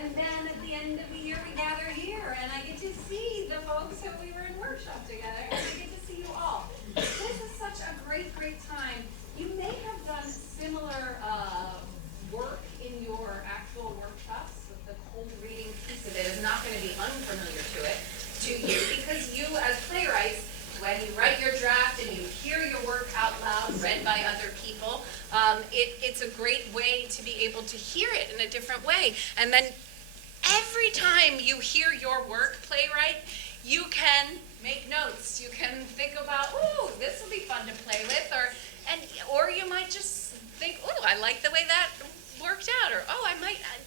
And then at the end of the year, we gather here, and I get to see the folks who we were in workshop together, and I get to see you all. This is such a great, great time. You may have done similar work in your actual workshops, but the cold reading piece of it is not going to be unfamiliar to you, because you as playwrights, when you write your draft and you hear your work out loud read by other people, it's a great way to be able to hear it in a different way. And then every time you hear your work, playwright, you can make notes. You can think about, ooh, this will be fun to play with, or you might just think, ooh, I like the way that worked out, or oh,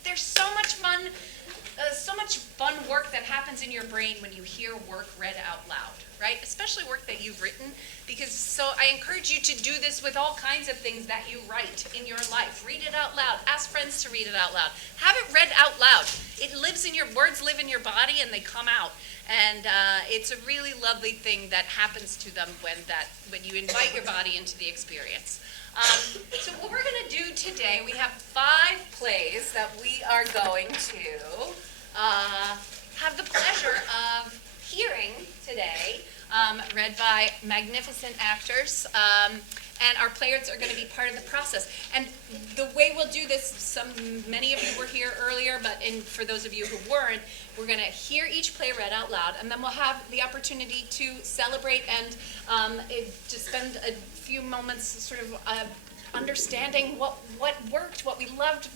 there's so much fun work that happens in your brain when you hear work read out loud, right? Especially work that you've written, so I encourage you to do this with all kinds of things that you write in your life. Read it out loud. Ask friends to read it out loud. Have it read out loud. Words live in your body and they come out. And it's a really lovely thing that happens to them when you invite your body into the experience. So what we're going to do today, we have 5 plays that we are going to have the pleasure of hearing today, read by magnificent actors, and our players are going to be part of the process. And the way we'll do this, many of you were here earlier, but for those of you who weren't, we're going to hear each play read out loud, and then we'll have the opportunity to celebrate and just spend a few moments sort of understanding what worked, what we loved,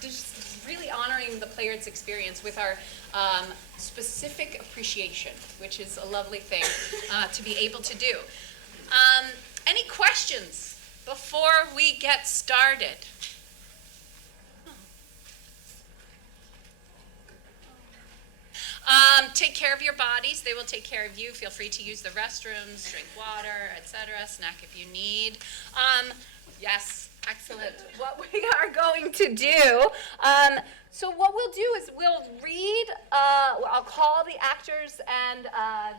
just really honoring the player's experience with our specific appreciation, which is a lovely thing to be able to do. Any questions before we get started? Take care of your bodies. They will take care of you. Feel free to use the restrooms, drink water, etc. Snack if you need. Yes, excellent. What we are going to do, so what we'll do is we'll read, I'll call the actors and I'll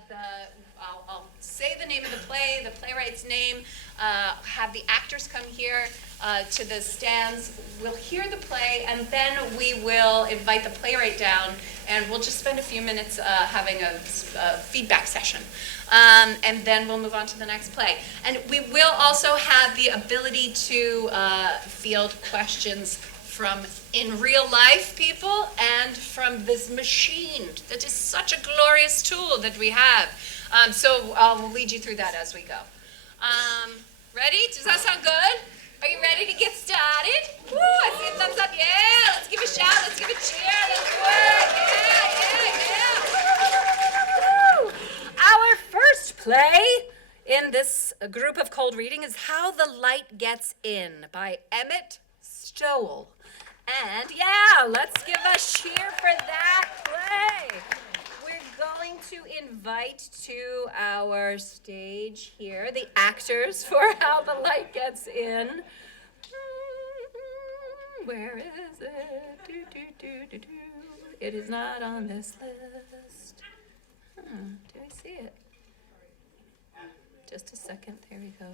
say the name of the play, the playwright's name, have the actors come here to the stands. We'll hear the play, and then we will invite the playwright down, and we'll just spend a few minutes having a feedback session. And then we'll move on to the next play. And we will also have the ability to field questions from in real life people and from this machine that is such a glorious tool that we have. So we'll lead you through that as we go. Ready? Does that sound good? Are you ready to get started? Woo, I see a thumbs up. Yeah, let's give a shout. Let's give a cheer. Let's do it. Yeah. Our first play in this group of cold reading is How the Light Gets In by Emmett Stowell. And yeah, let's give a cheer for that play. We're going to invite to our stage here the actors for How the Light Gets In. Where is it? It is not on this list. Do I see it? Just a second. There we go.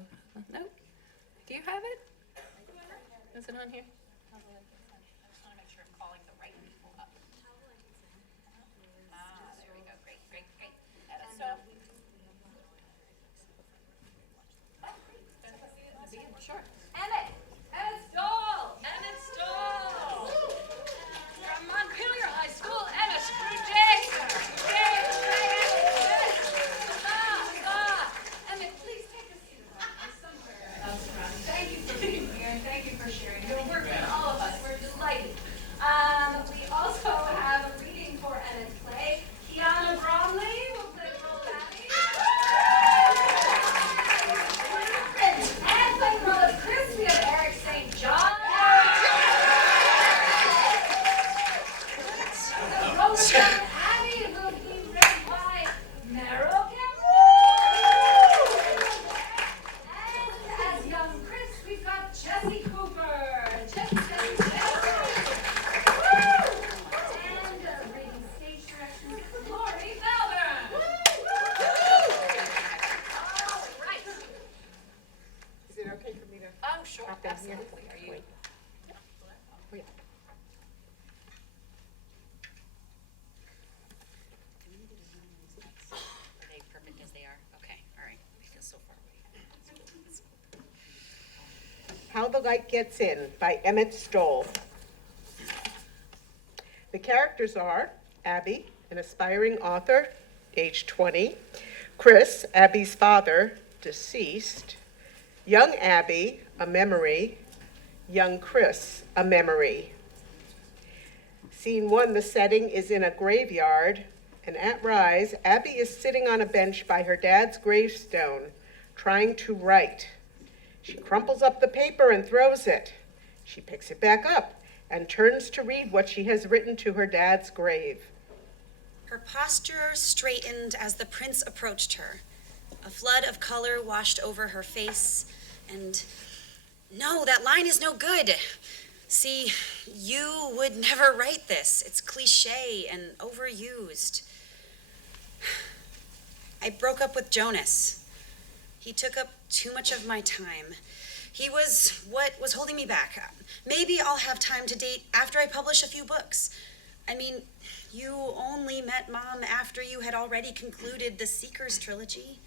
Nope. Do you have it? Is it on here? Sure. Emmett Stoll! From Montpelier High School, Emmett Emmett, please take a seat somewhere else around. Thank you for being here, and thank you for sharing your work with all of us. We're delighted. We also have a reading for Emmett's play. Kiana Bromley will play the role of Abby. And playing the role of Chris, we have Eric St. John. The role of young Abby will be read by Meryl Campbell. And as young Chris, we've got Jesse Cooper. Jesse. And reading stage direction, Lori Melbourne. All right. Is it okay for me to Oh, sure. hop in here? Absolutely. Are you? Wait. the Light Gets In by Emmett Stoll. The characters are Abby, an aspiring author, age 20, Chris, Abby's father, deceased, young Abby, a memory, young Chris, a memory. Scene 1, the setting is in a graveyard, and at rise, Abby is sitting on a bench by her dad's gravestone, trying to write. She crumples up the paper and throws it. She picks it back up and turns to read what she has written to her dad's grave. Her posture straightened as the prince approached her. A flood of color washed over her face, and no, that line is no good. See, you would never write this. It's cliche and overused. I broke up with Jonas. He took up too much of my time. He was what was holding me back. Maybe I'll have time to date after I publish a few books. I mean, you only met Mom after you had already concluded the Seekers trilogy.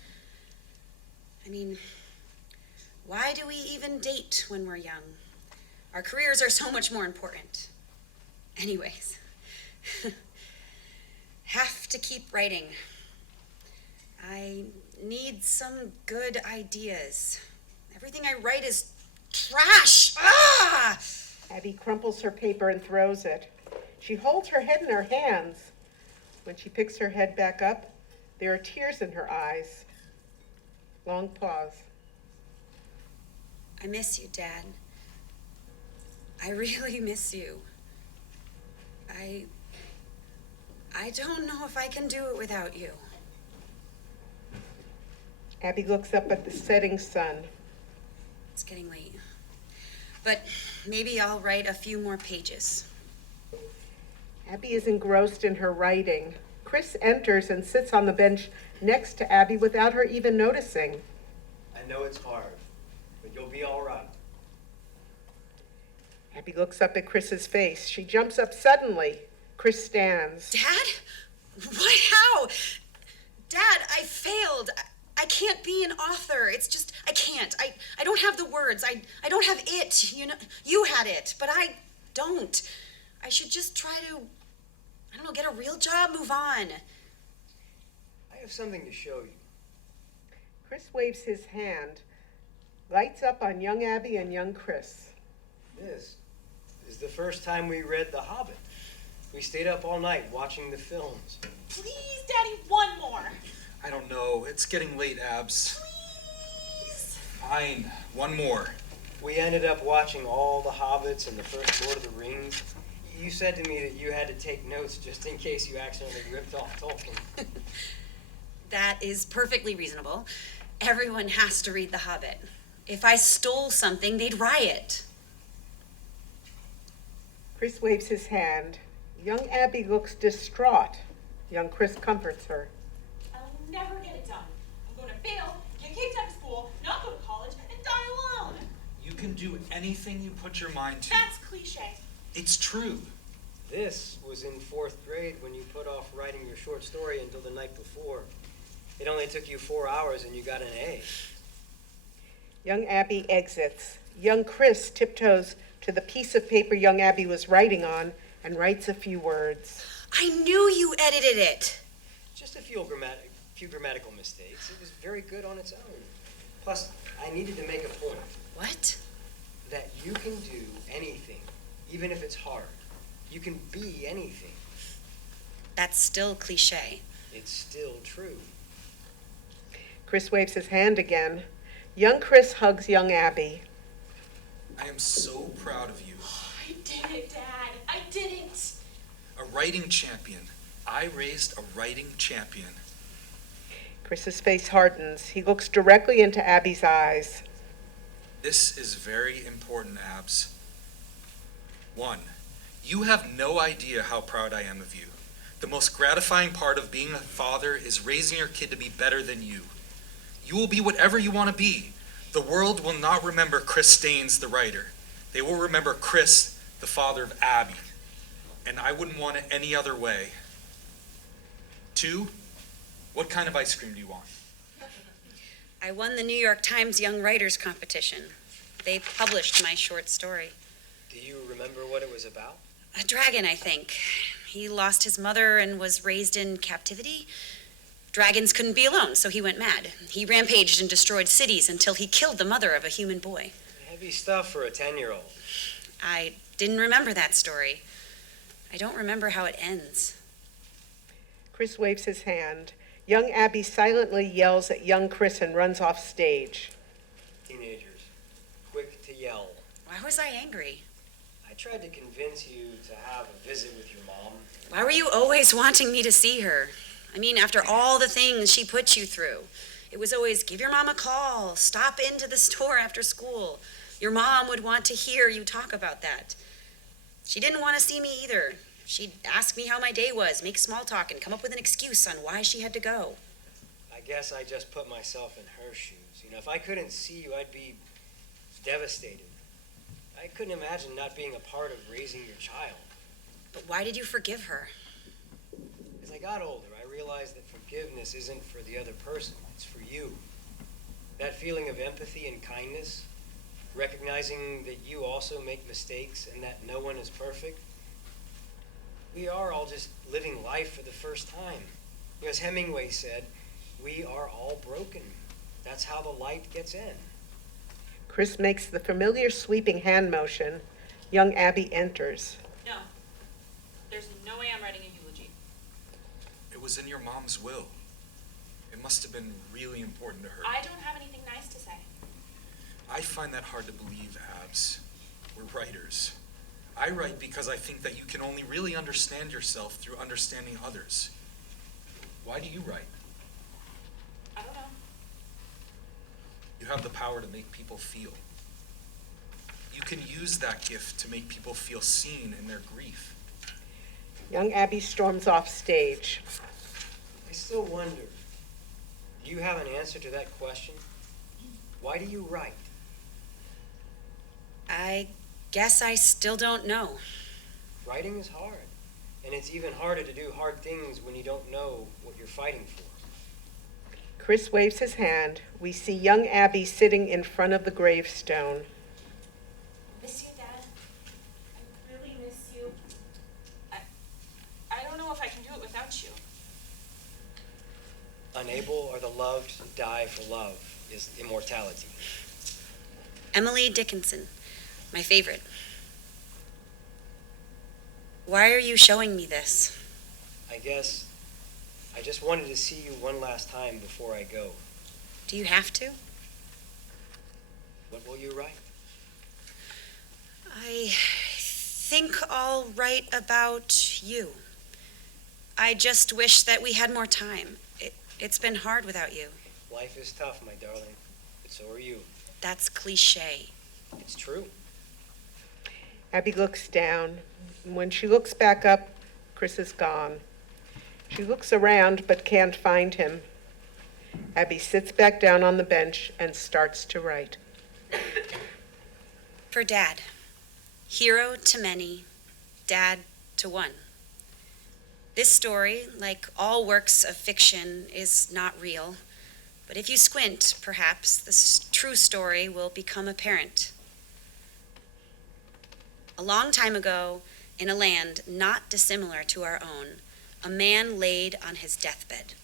I mean, why do we even date when we're young? Our careers are so much more important. Anyways, have to keep writing. I need some good ideas. Everything I write is trash. Ah! Abby crumples her paper and throws it. She holds her head in her hands. When she picks her head back up, there are tears in her eyes. Long pause. I miss you, Dad. I really miss you. I don't know if I can do it without you. Abby looks up at the setting sun. It's getting late. But maybe I'll write a few more pages. Abby is engrossed in her writing. Chris enters and sits on the bench next to Abby without her even noticing. I know it's hard, but you'll be all right. Abby looks up at Chris's face. She jumps up suddenly. Chris stands. Dad? What? How? Dad, I failed. I can't be an author. It's just, I can't. I don't have the words. I don't have it. You know, you had it, but I don't. I should just try to, I don't know, get a real job, move on. I have something to show you. Chris waves his hand, lights up on young Abby and young Chris. This is the first time we read The Hobbit. We stayed up all night watching the films. Please, Daddy, one more. I don't know. It's getting late, Abs. Please. Fine. One more. We ended up watching all the Hobbits and the first Lord of the Rings. You said to me that you had to take notes just in case you accidentally ripped off Tolkien. That is perfectly reasonable. Everyone has to read The Hobbit. If I stole something, they'd riot. Chris waves his hand. Young Abby looks distraught. Young Chris comforts her. I will never get it done. I'm going to fail, get kicked out of school, not go to college, and die alone. You can do anything you put your mind to. That's cliche. It's true. This was in 4th grade when you put off writing your short story until the night before. It only took you 4 hours and you got an A. Young Abby exits. Young Chris tiptoes to the piece of paper young Abby was writing on and writes a few words. I knew you edited it. Just a few grammatical mistakes. It was very good on its own. Plus, I needed to make a point. What? That you can do anything, even if it's hard. You can be anything. That's still cliche. It's still true. Chris waves his hand again. Young Chris hugs young Abby. I am so proud of you. I did it, Dad. I did it. A writing champion. I raised a writing champion. Chris's face hardens. He looks directly into Abby's eyes. This is very important, Abs. 1, you have no idea how proud I am of you. The most gratifying part of being a father is raising your kid to be better than you. You will be whatever you want to be. The world will not remember Chris Staines, the writer. They will remember Chris, the father of Abby. And I wouldn't want it any other way. 2, what kind of ice cream do you want? I won the New York Times Young Writers Competition. They published my short story. Do you remember what it was about? A dragon, I think. He lost his mother and was raised in captivity. Dragons couldn't be alone, so he went mad. He rampaged and destroyed cities until he killed the mother of a human boy. Heavy stuff for a 10-year-old. I didn't remember that story. I don't remember how it ends. Chris waves his hand. Young Abby silently yells at young Chris and runs off stage. Teenagers, quick to yell. Why was I angry? I tried to convince you to have a visit with your mom. Why were you always wanting me to see her? I mean, after all the things she put you through. It was always, give your mom a call, stop into the store after school. Your mom would want to hear you talk about that. She didn't want to see me either. She'd ask me how my day was, make small talk, and come up with an excuse on why she had to go. I guess I just put myself in her shoes. You know, if I couldn't see you, I'd be devastated. I couldn't imagine not being a part of raising your child. But why did you forgive her? As I got older, I realized that forgiveness isn't for the other person, it's for you. That feeling of empathy and kindness, recognizing that you also make mistakes and that no one is perfect. We are all just living life for the first time. You know, as Hemingway said, we are all broken. That's how the light gets in. Chris makes the familiar sweeping hand motion. Young Abby enters. No. There's no way I'm writing a eulogy. It was in your mom's will. It must have been really important to her. I don't have anything nice to say. I find that hard to believe, Abs. We're writers. I write because I think that you can only really understand yourself through understanding others. Why do you write? I don't know. You have the power to make people feel. You can use that gift to make people feel seen in their grief. Young Abby storms off stage. I still wonder, do you have an answer to that question? Why do you write? I guess I still don't know. Writing is hard, and it's even harder to do hard things when you don't know what you're fighting for. Chris waves his hand. We see young Abby sitting in front of the gravestone. Miss you, Dad. I really miss you. I don't know if I can do it without you. Unable or the loved die for love is immortality. Emily Dickinson, my favorite. Why are you showing me this? I guess I just wanted to see you one last time before I go. Do you have to? What will you write? I think I'll write about you. I just wish that we had more time. It's been hard without you. Life is tough, my darling, but so are you. That's cliche. It's true. Abby looks down. When she looks back up, Chris is gone. She looks around but can't find him. Abby sits back down on the bench and starts to write. For Dad, hero to many, dad to one. This story, like all works of fiction, is not real. But if you squint, perhaps the true story will become apparent. A long time ago, in a land not dissimilar to our own, a man laid on his deathbed.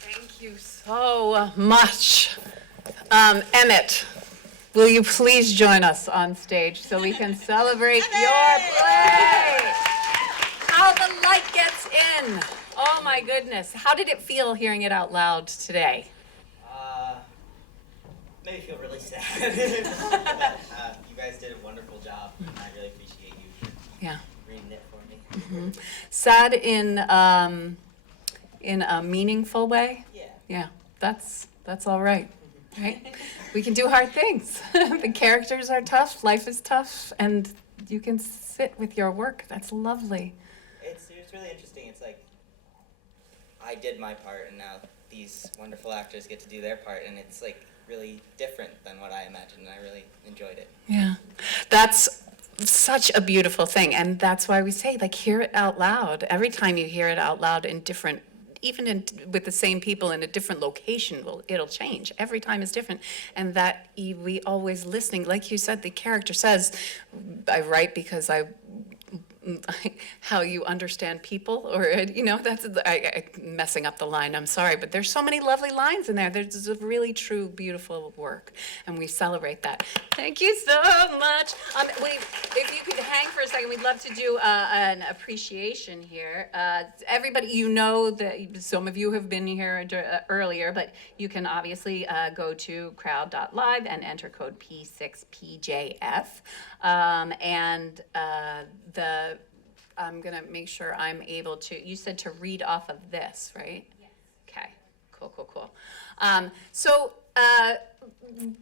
Thank you so much. Emmett, will you please join us on stage so we can celebrate your play? How the light gets in. Oh my goodness. How did it feel hearing it out loud today? Made me feel really sad. You guys did a wonderful job. I really appreciate you Yeah. reading it for me. Sad in a meaningful way? Yeah. Yeah, that's all right, right? We can do hard things. The characters are tough, life is tough, and you can sit with your work. That's lovely. It's really interesting. It's like I did my part, and now these wonderful actors get to do their part, and it's like really different than what I imagined, and I really enjoyed it. Yeah, that's such a beautiful thing, and that's why we say, like, hear it out loud. Every time you hear it out loud in different, with the same people in a different location, it'll change. Every time is different, and that we always listening. Like you said, the character says, I write because how you understand people, or, that's, messing up the line, I'm sorry, but there's so many lovely lines in there. There's a really true, beautiful work, and we celebrate that. Thank you so much. If you could hang for a second, we'd love to do an appreciation here. Everybody, that some of you have been here earlier, but you can obviously go to crowd.live and enter code P6PJF. I'm gonna make sure I'm able to, you said to read off of this, right? Yes. Okay, cool.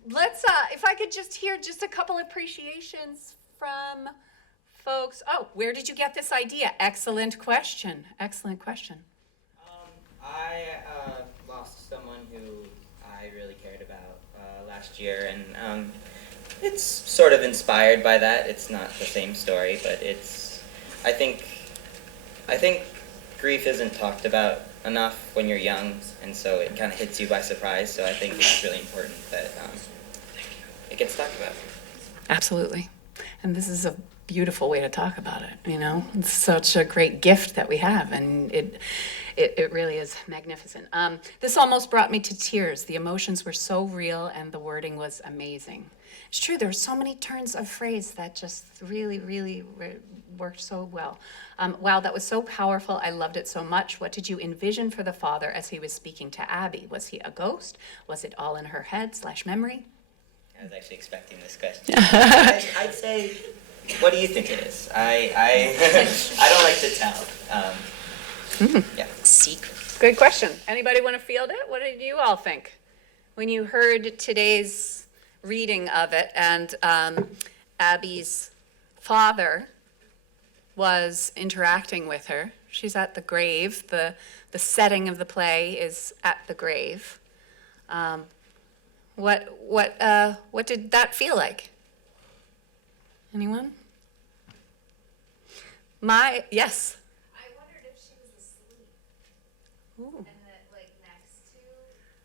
Let's, if I could just hear just a couple appreciations from folks. Oh, where did you get this idea? Excellent question. I lost someone who I really cared about last year, and it's sort of inspired by that. It's not the same story, but I think grief isn't talked about enough when you're young, and so it kind of hits you by surprise. So I think it's really important that it gets talked about. Absolutely. And this is a beautiful way to talk about it, It's such a great gift that we have, and it really is magnificent. This almost brought me to tears. The emotions were so real, and the wording was amazing. It's true, there were so many turns of phrase that just really, really worked so well. Wow, that was so powerful. I loved it so much. What did you envision for the father as he was speaking to Abby? Was he a ghost? Was it all in her head / memory? I was actually expecting this question. I'd say, what do you think it is? I don't like to tell. Yeah. Secret. Good question. Anybody want to field it? What did you all think when you heard today's reading of it, and Abby's father was interacting with her? She's at the grave. The setting of the play is at the grave. What did that feel like? Anyone? Yes. I wondered if she was asleep. Ooh. And that, next to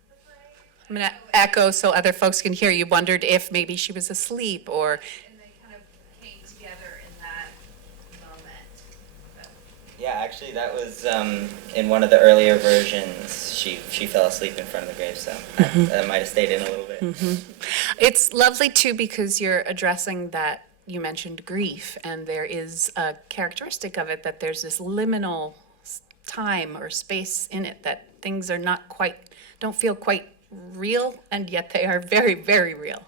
the play. I'm going to echo so other folks can hear. You wondered if maybe she was asleep, or... And they kind of came together in that moment. Yeah, actually, that was in one of the earlier versions. She fell asleep in front of the grave, so that might have stayed in a little bit. It's lovely, too, because you're addressing that. You mentioned grief, and there is a characteristic of it that there's this liminal time or space in it, that things are don't feel quite real, and yet they are very, very real.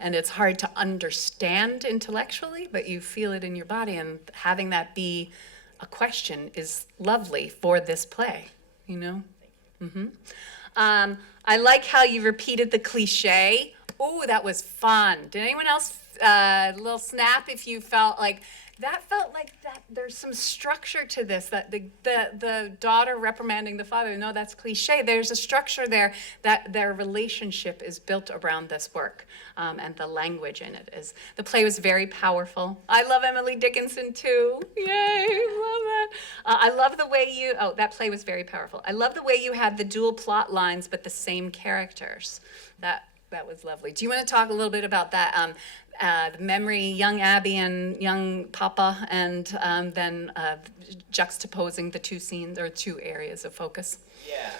And it's hard to understand intellectually, but you feel it in your body, and having that be a question is lovely for this play, I like how you repeated the cliche. Oh, that was fun. Did anyone else, a little snap if you felt like that there's some structure to this, that the daughter reprimanding the father, no, that's cliche. There's a structure there, that their relationship is built around this work, and the language in it is. The play was very powerful. I love Emily Dickinson too. Yay, love that. I love the way that play was very powerful. I love the way you had the dual plot lines, but the same characters. That was lovely. Do you want to talk a little bit about that? The memory, young Abby and young Papa, and then juxtaposing the two scenes or two areas of focus. Yeah,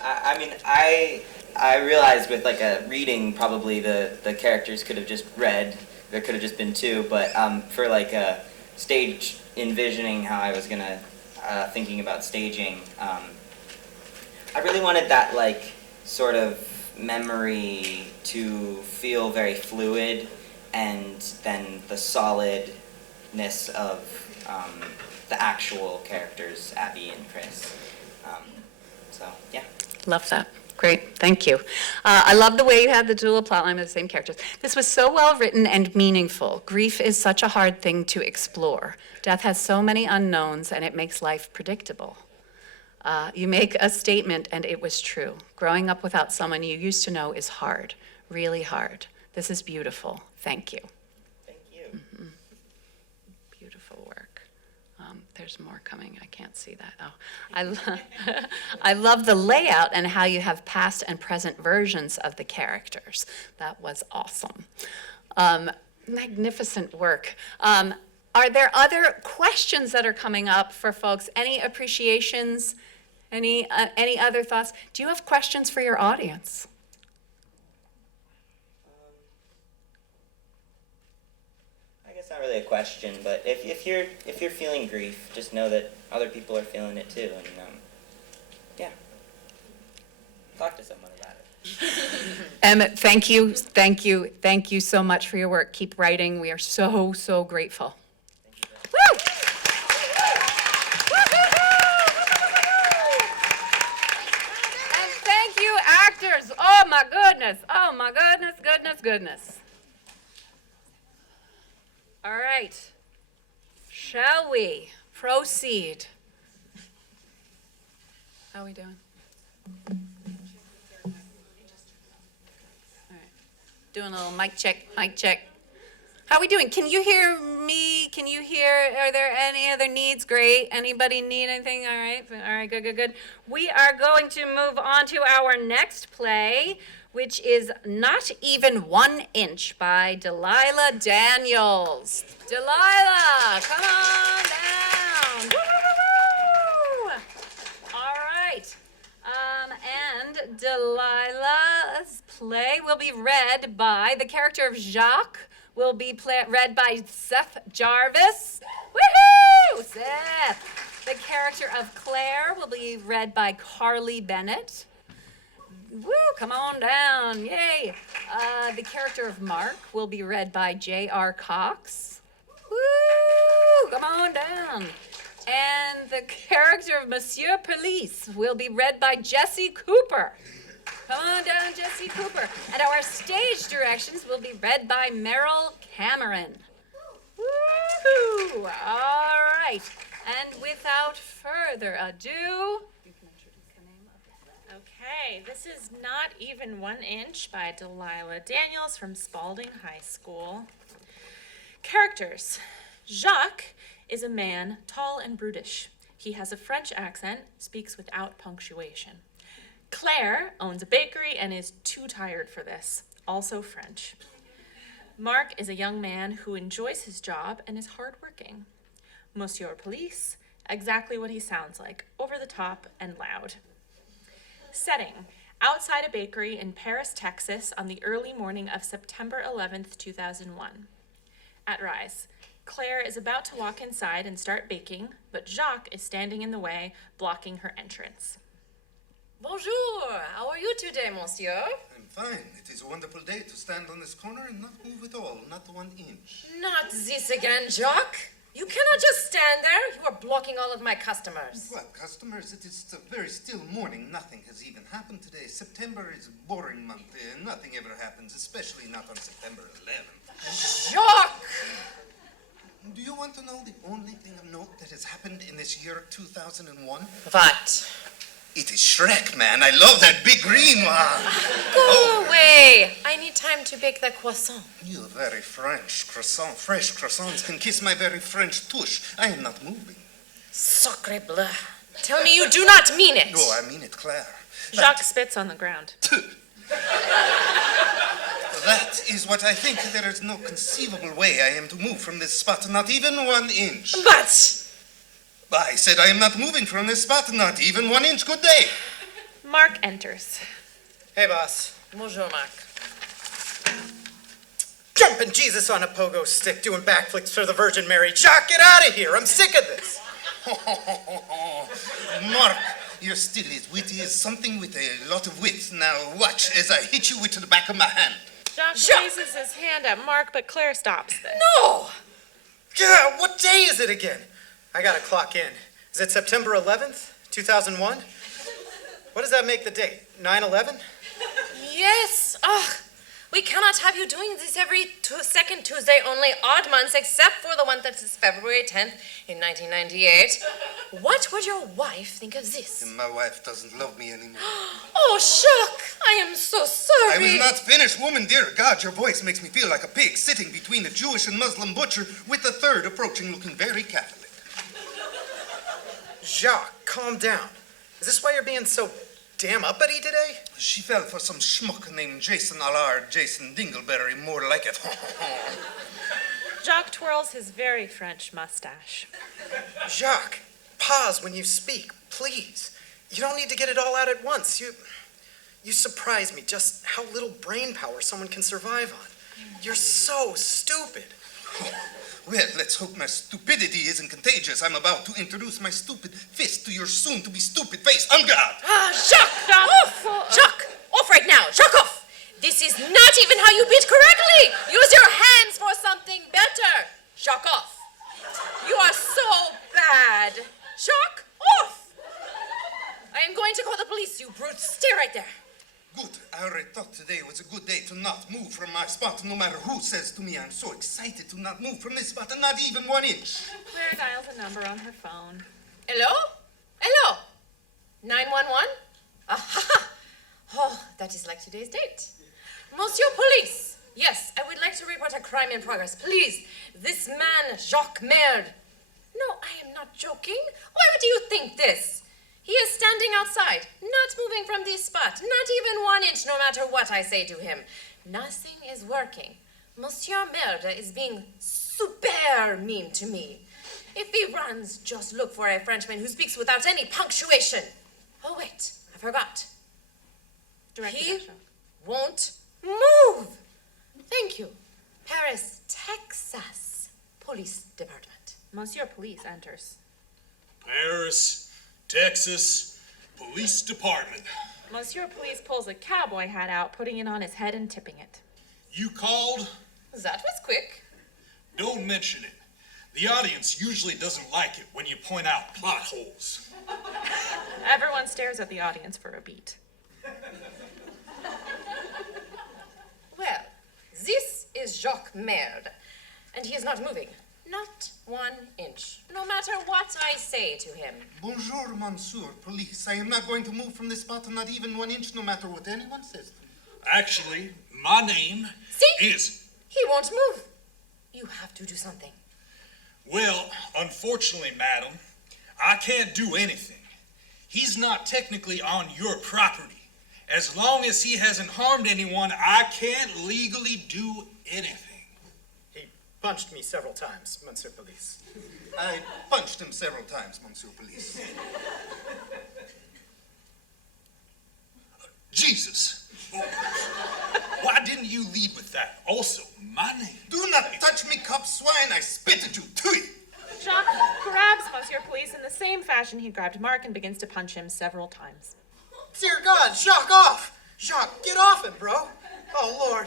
I realized with a reading, probably the characters could have just read. There could have just been two, but for a stage envisioning how I was gonna thinking about staging, I really wanted that sort of memory to feel very fluid, and then the solidness of the actual characters, Abby and Chris. Yeah. Love that. Great, thank you. I love the way you had the dual plotline with the same characters. This was so well written and meaningful. Grief is such a hard thing to explore. Death has so many unknowns, and it makes life predictable. You make a statement, and it was true. Growing up without someone you used to know is hard, really hard. This is beautiful. Thank you. Thank you. there's more coming. I can't see that. Oh, I love the layout and how you have past and present versions of the characters. That was awesome. Magnificent work. Are there other questions that are coming up for folks? Any appreciations? Any other thoughts? Do you have questions for your audience? I guess not really a question, but if you're feeling grief, just know that other people are feeling it too, and yeah, talk to someone about it. Emmett, thank you so much for your work. Keep writing. We are so grateful. Woo! And thank you, actors. Oh my goodness. Goodness. All right. Shall we proceed? How are we doing? All right. Doing a little mic check. How are we doing? Can you hear me? Are there any other needs? Great. Anybody need anything? All right, good. We are going to move on to our next play, which is Not Even 1 Inch by Delilah Daniels. Delilah, come on down. Woo! All right. And Delilah's play will be read by the character of Jacques, will be read by Seth Jarvis. Woohoo! Seth. The character of Claire will be read by Carly Bennett. Woo, come on down, yay. The character of Mark will be read by J.R. Cox. Woo, come on down. And the character of Monsieur Police will be read by Jesse Cooper. Come on down, Jesse Cooper. And our stage directions will be read by Merrill Cameron. Woo-hoo! All right. And without further ado, you can introduce the name of the play. Okay, this is Not Even 1 Inch by Delilah Daniels from Spalding High School. Characters. Jacques is a man, tall and brutish. He has a French accent, speaks without punctuation. Claire owns a bakery and is too tired for this, also French. Mark is a young man who enjoys his job and is hardworking. Monsieur Police, exactly what he sounds like, over the top and loud. Setting, outside a bakery in Paris, Texas, on the early morning of September 11th, 2001. At Rise, Claire is about to walk inside and start baking, but Jacques is standing in the way, blocking her entrance. Bonjour, how are you today, monsieur? I'm fine. It is a wonderful day to stand on this corner and not move at all, not 1 inch. Not this again, Jacques. You cannot just stand there. You are blocking all of my customers. What, customers? It is a very still morning. Nothing has even happened today. September is a boring month. Nothing ever happens, especially not on September 11th. Jacques! Do you want to know the only thing of note that has happened in this year 2001? What? It is Shrek, man. I love that big green one. Go away. I need time to bake the croissant. You very French croissant. Fresh croissants can kiss my very French tush. I am not moving. Sacre bleu. Tell me you do not mean it. No, I mean it, Claire. Jacques spits on the ground. That is what I think. There is no conceivable way I am to move from this spot, not even 1 inch. But... I said I am not moving from this spot, not even 1 inch. Good day. Mark enters. Hey, boss. Bonjour, Mark. Jumping Jesus on a pogo stick, doing backflips for the Virgin Mary. Jacques, get out of here. I'm sick of this. Mark, you're still as witty as something with a lot of wit. Now watch as I hit you with the back of my hand. Jacques raises his hand at Mark, but Claire stops this. No! Yeah, what day is it again? I gotta clock in. Is it September 11th, 2001? What does that make the date? 9/11? Yes. Ugh. We cannot have you doing this every second Tuesday, only odd months, except for the one that is February 10th in 1998. What would your wife think of this? My wife doesn't love me anymore. Oh, Jacques, I am so sorry. I was not finished, woman. Dear God, your voice makes me feel like a pig sitting between a Jewish and Muslim butcher with the third approaching looking very Catholic. Jacques, calm down. Is this why you're being so damn uppity today? She fell for some schmuck named Jason Allard, Jason Dingleberry, more like it. Jacques twirls his very French mustache. Jacques, pause when you speak, please. You don't need to get it all out at once. You surprise me just how little brain power someone can survive on. You're so stupid. Well, let's hope my stupidity isn't contagious. I'm about to introduce my stupid fist to your soon-to-be stupid face. On guard! Jacques, off! Jacques, off right now. Jacques, off! This is not even how you beat correctly. Use your hands for something better. Jacques, off. You are so bad. Jacques, off! I am going to call the police, you brute. Stay right there. Good. I already thought today was a good day to not move from my spot, no matter who says to me. I'm so excited to not move from this spot, and not even 1 inch. Claire dials a number on her phone. Hello? Hello? 911? Aha! Oh, that is like today's date. Monsieur Police! Yes, I would like to report a crime in progress. Please, this man, Jacques Merde. No, I am not joking. Why do you think this? He is standing outside, not moving from this spot, not even 1 inch, no matter what I say to him. Nothing is working. Monsieur Merde is being super mean to me. If he runs, just look for a Frenchman who speaks without any punctuation. Oh, wait, I forgot. He won't move. Thank you. Paris, Texas Police Department. Monsieur Police enters. Paris, Texas Police Department. Monsieur Police pulls a cowboy hat out, putting it on his head and tipping it. You called? That was quick. Don't mention it. The audience usually doesn't like it when you point out plot holes. Everyone stares at the audience for a beat. Well, this is Jacques Merde, and he is not moving. Not 1 inch, no matter what I say to him. Bonjour, Monsieur Police. I am not going to move from this spot, not even 1 inch, no matter what anyone says to me. Actually, my name is... He won't move. You have to do something. Well, unfortunately, madam, I can't do anything. He's not technically on your property. As long as he hasn't harmed anyone, I can't legally do anything. He punched me several times, Monsieur Police. I punched him several times, Monsieur Police. Jesus! Why didn't you lead with that? Also, my name. Do not touch me, cop swine. I spit at you. Tui! Jacques grabs Monsieur Police in the same fashion he grabbed Mark and begins to punch him several times. Dear God, Jacques, off! Jacques, get off him, bro! Oh, Lord.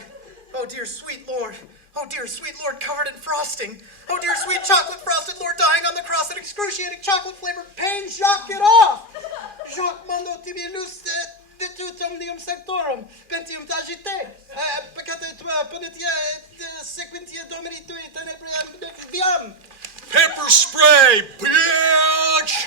Oh, dear sweet Lord. Oh, dear sweet Lord covered in frosting. Oh, dear sweet chocolate frosted Lord dying on the cross in excruciating chocolate flavored pain. Jacques, get off! Jacques mando tibi lus detutum dium sectorum, pentium tagite, peccate tua punitia sequentia domini tui tenebriam viam. Pepper spray, bitch!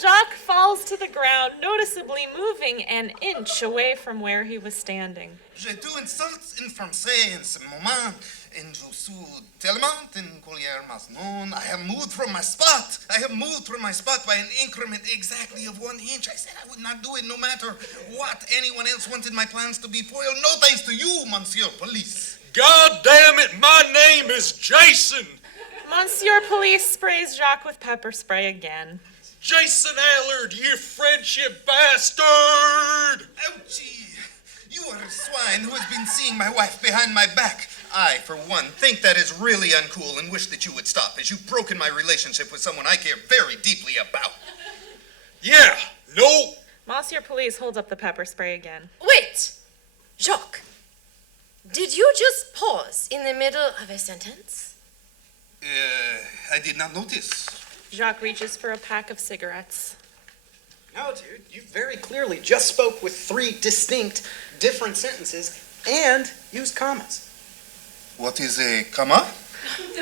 Jacques falls to the ground, noticeably moving an inch away from where he was standing. Je tu insultes in français en ce moment, en je suis tellement en colère maintenant. I have moved from my spot. I have moved from my spot by an increment exactly of 1 inch. I said I would not do it no matter what anyone else wanted my plans to be foiled. No thanks to you, Monsieur Police. God damn it, my name is Jason! Monsieur Police sprays Jacques with pepper spray again. Jason Allard, you friendship bastard! Ouchie! You are a swine who has been seeing my wife behind my back. I, for one, think that is really uncool and wish that you would stop, as you've broken my relationship with someone I care very deeply about. Yeah, no. Monsieur Police holds up the pepper spray again. Wait! Jacques, did you just pause in the middle of a sentence? I did not notice. Jacques reaches for a pack of cigarettes. No, dude, you very clearly just spoke with 3 distinct, different sentences and used commas. What is a comma?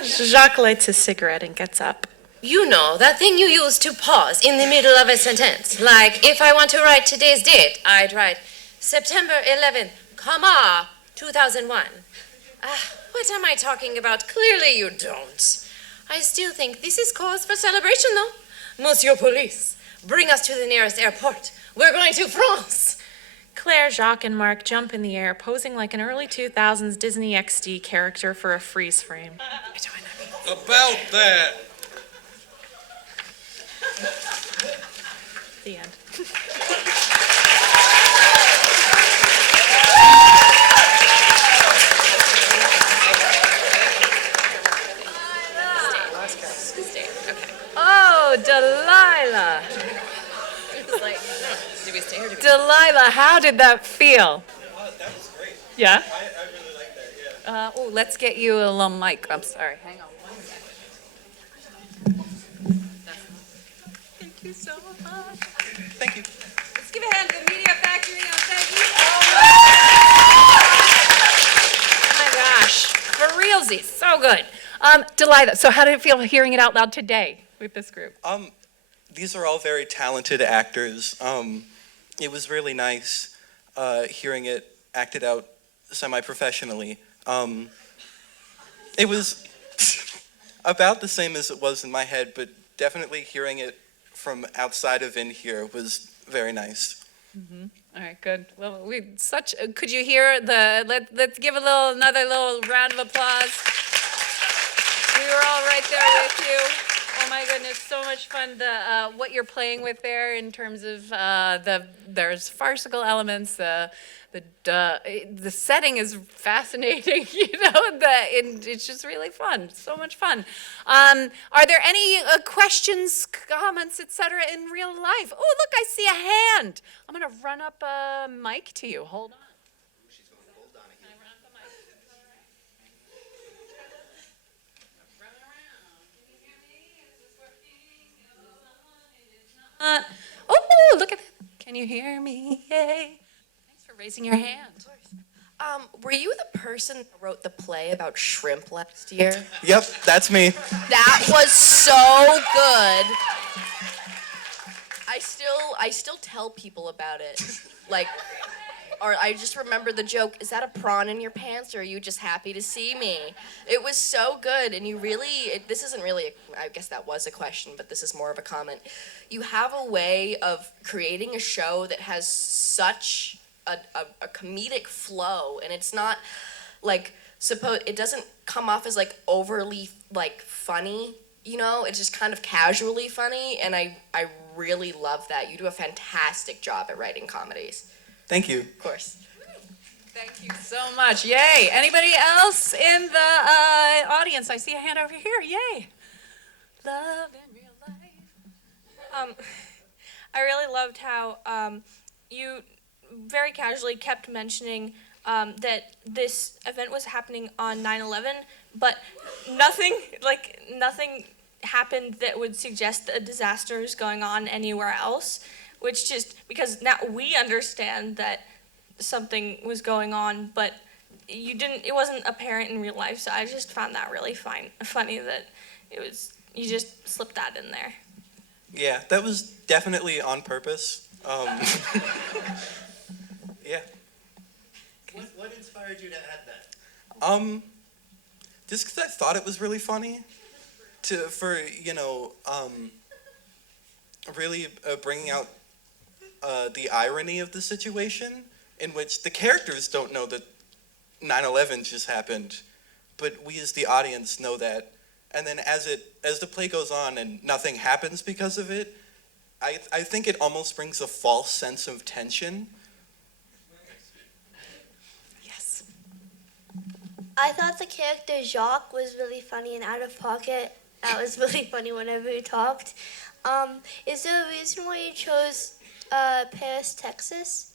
Jacques lights his cigarette and gets up. You know, that thing you use to pause in the middle of a sentence. Like, if I want to write today's date, I'd write September 11th, comma, 2001. What am I talking about? Clearly you don't. I still think this is cause for celebration, though. Monsieur Police, bring us to the nearest airport. We're going to France. Claire, Jacques, and Mark jump in the air, posing like an early 2000s Disney XD character for a freeze frame. About that. The end. Oh, Delilah. It's like, do we stay here? Delilah, how did that feel? That was great. Yeah? I really like that, yeah. Oh, let's get you a little mic. I'm sorry. Hang on one second. Thank you so much. Thank you. Let's give a hand to the Media Factory on thank you. Oh my gosh. For realsies. So good. Delilah, so how did it feel hearing it out loud today with this group? These are all very talented actors. It was really nice hearing it acted out semi-professionally. It was about the same as it was in my head, but definitely hearing it from outside of in here was very nice. Mm-hmm. All right, good. Well, could you hear let's give another little round of applause. We were all right there with you. Oh my goodness, so much fun. What you're playing with there in terms of there's farcical elements. The setting is fascinating. It's just really fun. So much fun. Are there any questions, comments, etc. in real life? Oh, look, I see a hand. I'm gonna run up a mic to you. Hold on. Oh, look at that. Can you hear me? Yay. Thanks for raising your hand. Were you the person who wrote the play about shrimp last year? Yep, that's me. That was so good. I still tell people about it. Or I just remember the joke, is that a prawn in your pants, or are you just happy to see me? It was so good, and this isn't really, I guess that was a question, but this is more of a comment. You have a way of creating a show that has such a comedic flow, and it's not it doesn't come off as overly funny, it's just kind of casually funny, and I really love that. You do a fantastic job at writing comedies. Thank you. Of course. Thank you so much. Yay. Anybody else in the audience? I see a hand over here. Yay. Love in real life. I really loved how you very casually kept mentioning that this event was happening on 9/11, but nothing happened that would suggest a disaster is going on anywhere else. Which because now we understand that something was going on, but it wasn't apparent in real life, so I just found that really funny that you just slipped that in there. Yeah, that was definitely on purpose. Yeah. What inspired you to add that? Just because I thought it was really funny really bringing out the irony of the situation, in which the characters don't know that 9/11 just happened, but we as the audience know that. And then as the play goes on and nothing happens because of it, I think it almost brings a false sense of tension. Yes. I thought the character Jacques was really funny and out of pocket. That was really funny whenever he talked. Is there a reason why you chose Paris, Texas?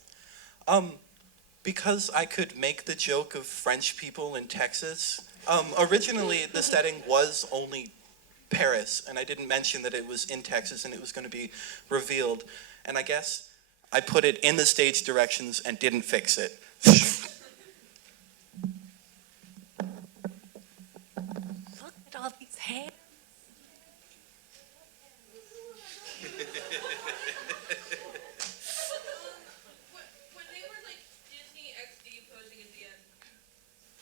Because I could make the joke of French people in Texas. Originally, the setting was only Paris, and I didn't mention that it was in Texas and it was going to be revealed. And I guess I put it in the stage directions and didn't fix it. Look at all these hands. When they were Disney XD posing at the end,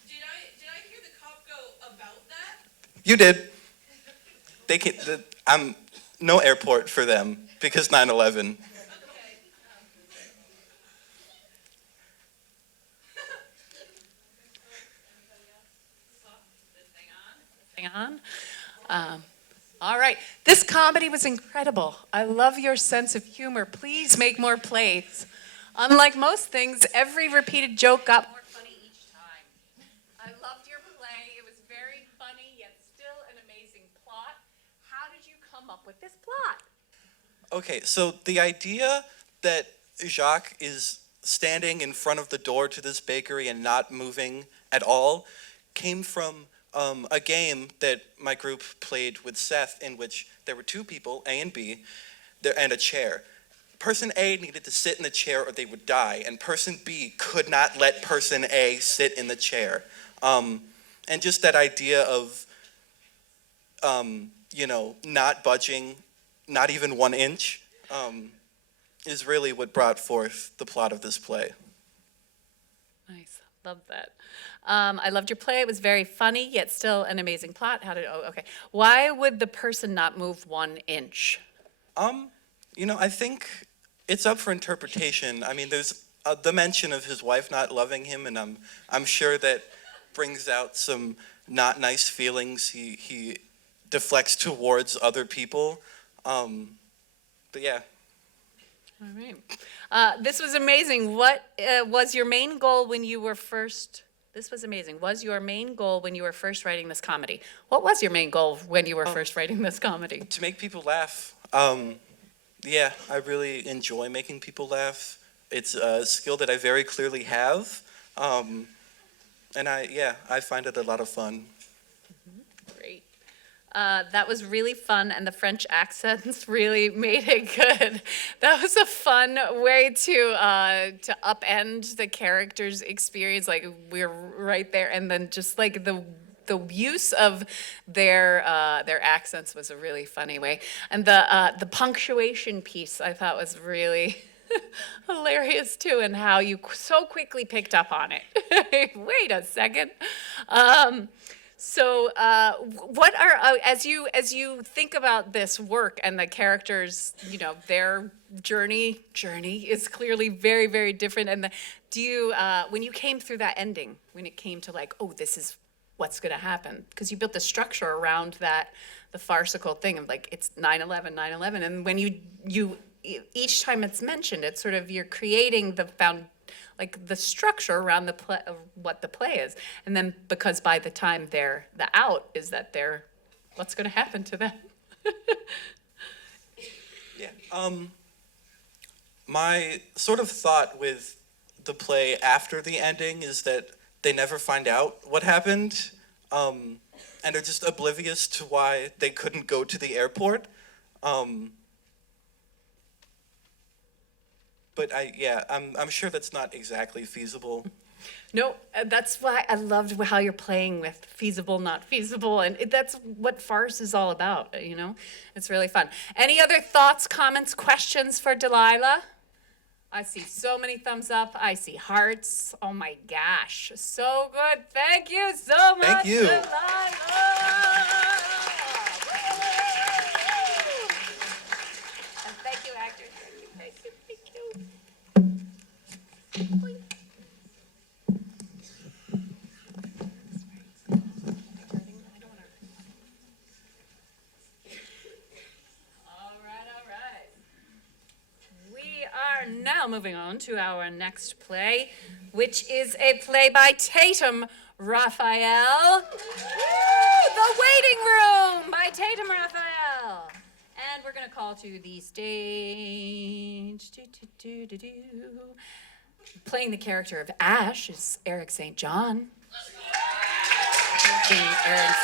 did I hear the cop go about that? You did. no airport for them because 9/11. Hang on. All right. This comedy was incredible. I love your sense of humor. Please make more plays. Unlike most things, every repeated joke got more funny each time. I loved your play. It was very funny, yet still an amazing plot. How did you come up with this plot? Okay, so the idea that Jacques is standing in front of the door to this bakery and not moving at all came from a game that my group played with Seth, in which there were two people, A and B, and a chair. Person A needed to sit in the chair or they would die, and person B could not let person A sit in the chair. And just that idea of, not budging, not even 1 inch, is really what brought forth the plot of this play. Nice. Love that. I loved your play. It was very funny, yet still an amazing plot. Okay. Why would the person not move 1 inch? I think it's up for interpretation. I mean, there's the mention of his wife not loving him, and I'm sure that brings out some not nice feelings he deflects towards other people. But yeah. All right. This was amazing. What was your main goal when you were first? This was amazing. Was your main goal when you were first writing this comedy? What was your main goal when you were first writing this comedy? To make people laugh. Yeah, I really enjoy making people laugh. It's a skill that I very clearly have. And I find it a lot of fun. Great. That was really fun, and the French accents really made it good. That was a fun way to upend the character's experience. Like, we're right there, and then just like the use of their accents was a really funny way, and the punctuation piece I thought was really hilarious too, and how you so quickly picked up on it. Wait a second. So, what are as you think about this work and the characters, their journey is clearly very, very different. And do you when you came through that ending, when it came to like, oh, this is what's going to happen, because you built the structure around that, the farcical thing of like it's 9/11, 9/11, and when you each time it's mentioned, it's sort of you're creating the structure around the play of what the play is, and then because by the time they're the out is that they're what's going to happen to them. Yeah. My sort of thought with the play after the ending is that they never find out what happened, and are just oblivious to why they couldn't go to the airport. But I'm sure that's not exactly feasible. No, that's why I loved how you're playing with feasible, not feasible, and that's what farce is all about, It's really fun. Any other thoughts, comments, questions for Delilah? I see so many thumbs up. I see hearts. Oh my gosh, so good. Thank you so much, Thank you. Delilah. And thank you, actors. Thank you. We are now moving on to our next play, which is a play by Tatum Raphael. The Waiting Room by Tatum Raphael. And we're going to call to the stage. Playing the character of Ash is Eric St. John. Eric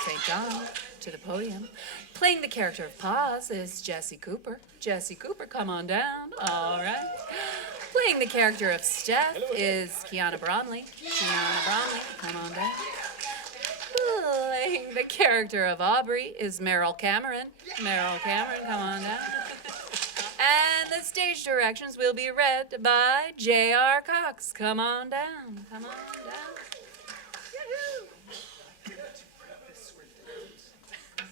St. John to the podium. Playing the character of Paz is Jesse Cooper. Jesse Cooper, come on down. All right. Playing the character of Steph is Kiana Bromley. Kiana Bromley, come on down. Playing the character of Aubrey is Meryl Cameron. Meryl Cameron, come on down. And the stage directions will be read by J.R. Cox. Come on down. Come on down.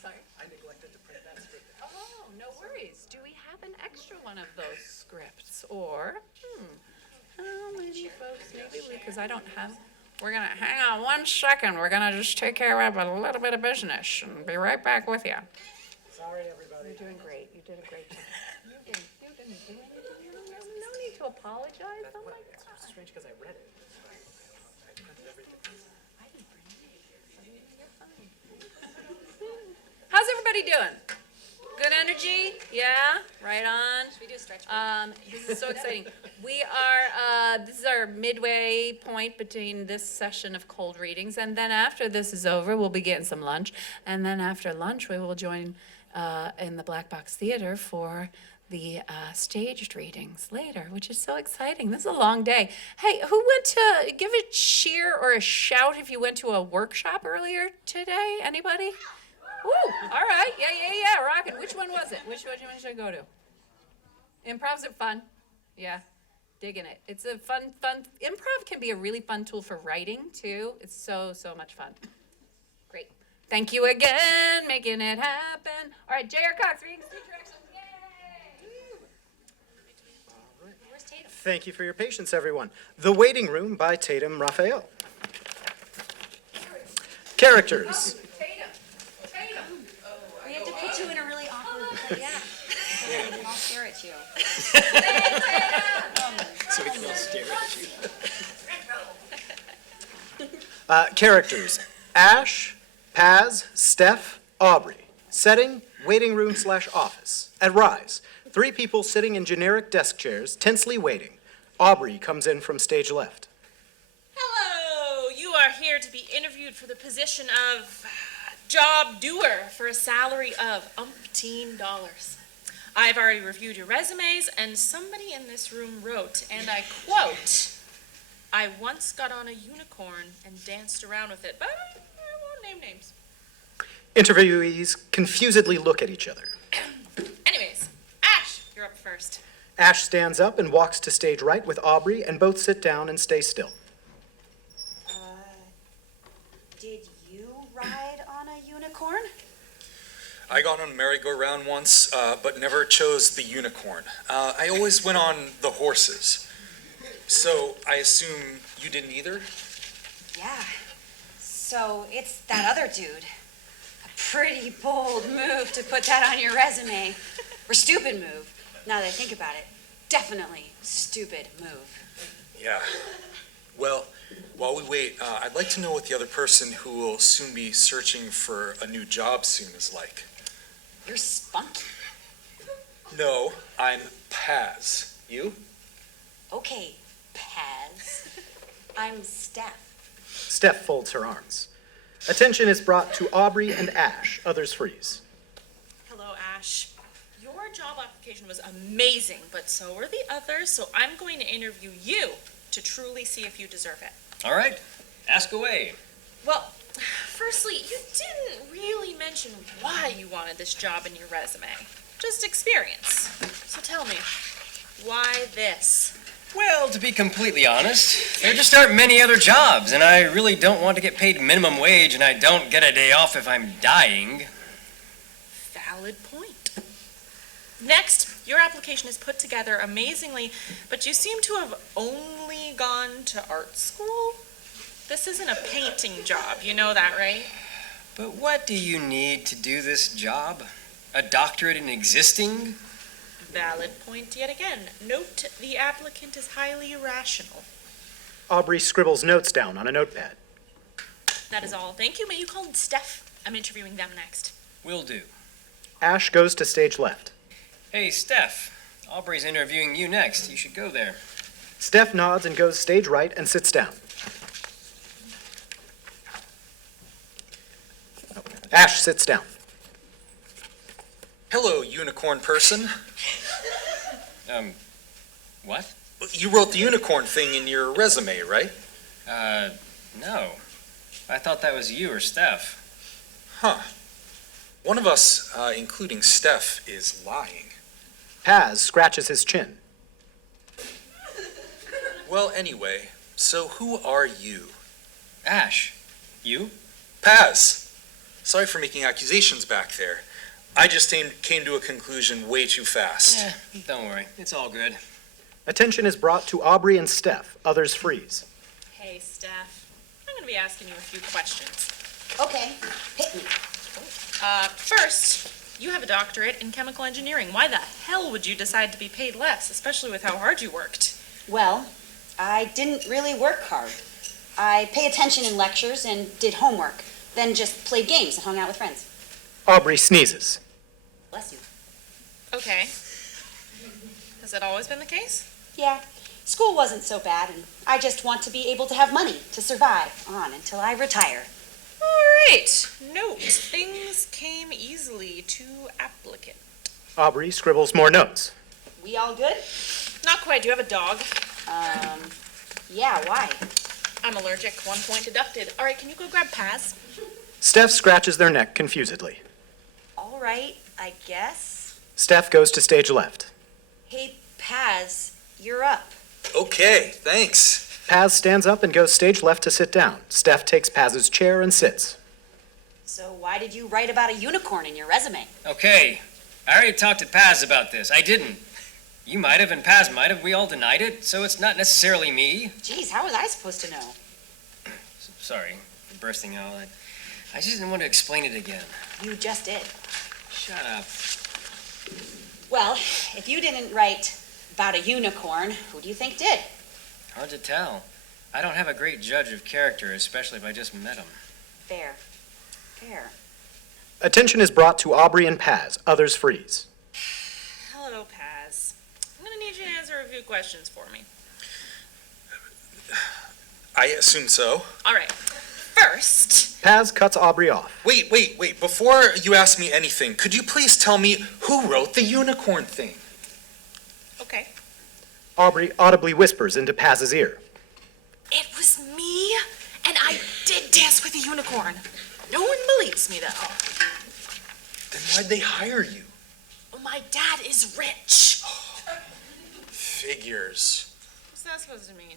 Sorry? I neglected to print to one of those scripts, or, how many folks, maybe, because I don't have, we're gonna, hang on 1 second, we're gonna just take care of a little bit of business and be right back with you. Sorry, everybody. You're doing great, you did a great job. You didn't do anything, no need to apologize, oh my God. It's strange because I read it. How's everybody doing? Good energy? Yeah? Right on? Should we do a stretch? This is so exciting. We are, this is our midway point between this session of cold readings, and then after this is over, we'll be getting some lunch, and then after lunch, we will join in the Black Box Theater for the staged readings later, which is so exciting. This is a long day. Hey, who went to, give a cheer or a shout if you went to a workshop earlier today? Anybody? Woo, all right, yeah, rockin'. Which one was it? Which one should I go to? Improv's are fun. Yeah, digging it. It's a fun, improv can be a really fun tool for writing too. It's so much fun. Great. Thank you again, making it happen. All right, J.R. Cox, reading stage directions, yay! Where's Tatum? Thank you for your patience, everyone. The Waiting Room by Tatum Raphael. Characters. We have to put you in a really awkward place. Yeah. So we can all stare at you. So we can all stare at you. Characters. Ash, Paz, Steph, Aubrey. Setting, waiting room/office. At Rise, 3 people sitting in generic desk chairs, tensely waiting. Aubrey comes in from stage left. Hello, you are here to be interviewed for the position of job doer for a salary of umpteen dollars. I've already reviewed your resumes, and somebody in this room wrote, and I quote, "I once got on a unicorn and danced around with it," but I won't name names. Interviewees confusedly look at each other. Anyways, Ash, you're up first. Ash stands up and walks to stage right with Aubrey, and both sit down and stay still. Did you ride on a unicorn? I got on a merry-go-round once, but never chose the unicorn. I always went on the horses. So I assume you didn't either? Yeah. So it's that other dude. A pretty bold move to put that on your resume. Or stupid move. Now that I think about it, definitely stupid move. Yeah. Well, while we wait, I'd like to know what the other person who will soon be searching for a new job soon is like. You're spunky. No, I'm Paz. You? Okay, Paz. I'm Steph. Steph folds her arms. Attention is brought to Aubrey and Ash. Others freeze. Hello, Ash. Your job application was amazing, but so were the others, so I'm going to interview you to truly see if you deserve it. All right, ask away. Well, firstly, you didn't really mention why you wanted this job in your resume. Just experience. So tell me, why this? Well, to be completely honest, there just aren't many other jobs, and I really don't want to get paid minimum wage, and I don't get a day off if I'm dying. Valid point. Next, your application is put together amazingly, but you seem to have only gone to art school? This isn't a painting job, you know that, right? But what do you need to do this job? A doctorate in existing? Valid point yet again. Note the applicant is highly irrational. Aubrey scribbles notes down on a notepad. That is all. Thank you. May you call Steph? I'm interviewing them next. Will do. Ash goes to stage left. Hey, Steph. Aubrey's interviewing you next. You should go there. Steph nods and goes stage right and sits down. Ash sits down. Hello, unicorn person. What? You wrote the unicorn thing in your resume, right? No. I thought that was you or Steph. Huh. One of us, including Steph, is lying. Paz scratches his chin. Well, anyway, so who are you? Ash. You? Paz. Sorry for making accusations back there. I just came to a conclusion way too fast. Don't worry, it's all good. Attention is brought to Aubrey and Steph. Others freeze. Hey, Steph. I'm going to be asking you a few questions. Okay, hit me. First, you have a doctorate in chemical engineering. Why the hell would you decide to be paid less, especially with how hard you worked? Well, I didn't really work hard. I paid attention in lectures and did homework, then just played games and hung out with friends. Aubrey sneezes. Bless you. Okay. Has that always been the case? Yeah, school wasn't so bad, and I just want to be able to have money to survive on until I retire. All right. Note, things came easily to applicant. Aubrey scribbles more notes. We all good? Not quite. Do you have a dog? Yeah, why? I'm allergic. 1 point deducted. All right, can you go grab Paz? Steph scratches their neck confusedly. All right, I guess. Steph goes to stage left. Hey, Paz, you're up. Okay, thanks. Paz stands up and goes stage left to sit down. Steph takes Paz's chair and sits. So why did you write about a unicorn in your resume? Okay, I already talked to Paz about this. I didn't. You might have, and Paz might have. We all denied it, so it's not necessarily me. Jeez, how was I supposed to know? Sorry for bursting out. I just didn't want to explain it again. You just did. Shut up. Well, if you didn't write about a unicorn, who do you think did? Hard to tell. I don't have a great judge of character, especially if I just met him. Fair. Fair. Attention is brought to Aubrey and Paz. Others freeze. Hello, Paz. I'm going to need you to answer a few questions for me. I assume so. All right. First, Paz cuts Aubrey off. Wait. Before you ask me anything, could you please tell me who wrote the unicorn thing? okay. Aubrey audibly whispers into Paz's ear. It was me, and I did dance with a unicorn. No one believes me, though. Then why'd they hire you? Oh, my dad is rich. Figures. What's that supposed to mean?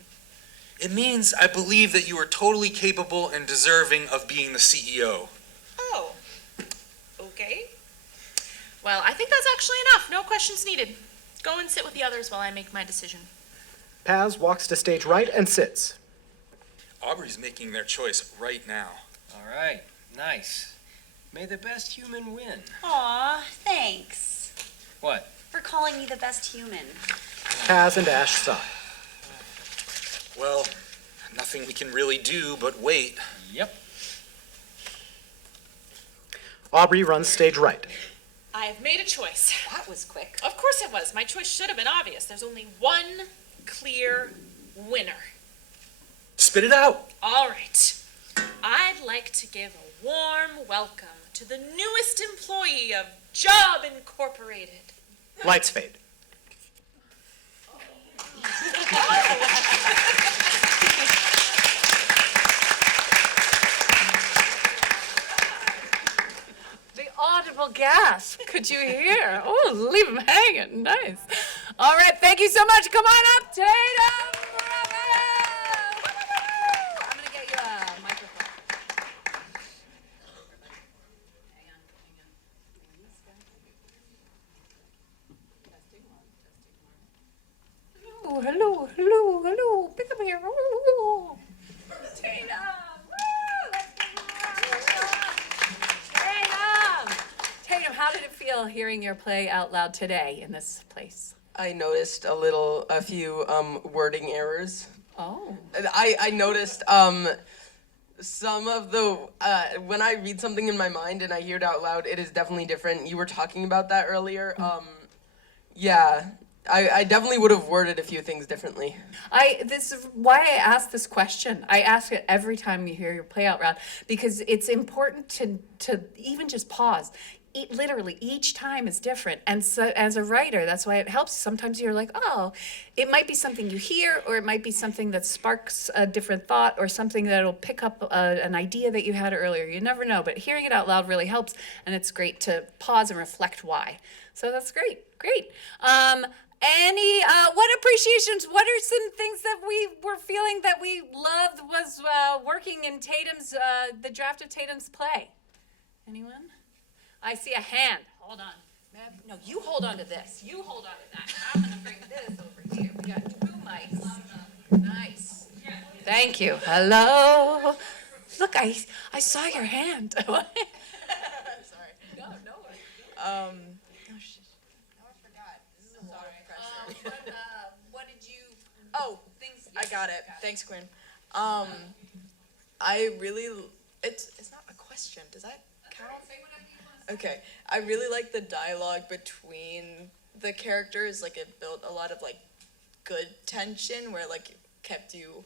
It means I believe that you are totally capable and deserving of being the CEO. Oh, okay. Well, I think that's actually enough. No questions needed. Go and sit with the others while I make my decision. Paz walks to stage right and sits. Aubrey's making their choice right now. All right, nice. May the best human win. Aw, thanks What? for calling me the best human. Paz and Ash sigh. Well, nothing we can really do but wait. Yep. Aubrey runs stage right. I have made a choice. That was quick. Of course it was. My choice should have been obvious. There's only one clear winner. Spit it out. All right. I'd like to give a warm welcome to the newest employee of Job Incorporated. Lights fade. The audible gasp. Could you hear? Oh, leave him hanging. Nice. All right, thank you so much. Come on up, Tatum. Bravo. I'm going to get you a microphone. Oh, hello. Pick up here. Oh. Tatum. Woo. Let's give him a Tatum, how did it feel hearing your play out loud today in this place? I noticed a few wording errors. Oh. I noticed some of the when I read something in my mind and I hear it out loud, it is definitely different. You were talking about that earlier. Yeah. I definitely would have worded a few things differently. This is why I ask this question. I ask it every time you hear your play out loud because it's important to even just pause. Literally, each time is different. And so as a writer, that's why it helps. Sometimes you're like, oh, it might be something you hear, or it might be something that sparks a different thought, or something that'll pick up an idea that you had earlier. You never know, but hearing it out loud really helps, and it's great to pause and reflect why. So that's great. What appreciations, what are some things that we were feeling that we loved was working in Tatum's, the draft of Tatum's play? Anyone? I see a hand. hold on. No, you hold on to this. You hold on to that. I'm gonna bring this over here. We got 2 mics. Nice. Thank you. Hello. Look, I saw your hand. Sorry. No worries. Oh, shit. Now I forgot. This is a lot of pressure. What did you? Oh, Things. I got it. Thanks, Quinn. It's not a question. Does that count? Okay. I really like the dialogue between the characters. Like it built a lot of like good tension where like it kept you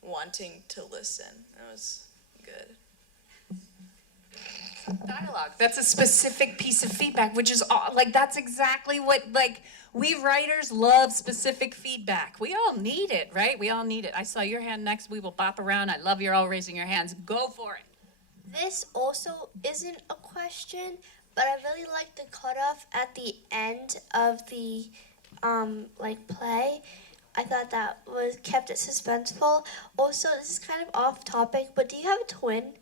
wanting to listen. That was good. Dialogue. That's a specific piece of feedback, which is like that's exactly what like we writers love specific feedback. We all need it, right? We all need it. I saw your hand next. We will bop around. I love you're all raising your hands. Go for it. This also isn't a question, but I really like the cutoff at the end of the like play. I thought that was kept it suspenseful. Also, this is kind of off topic, but do you have a twin?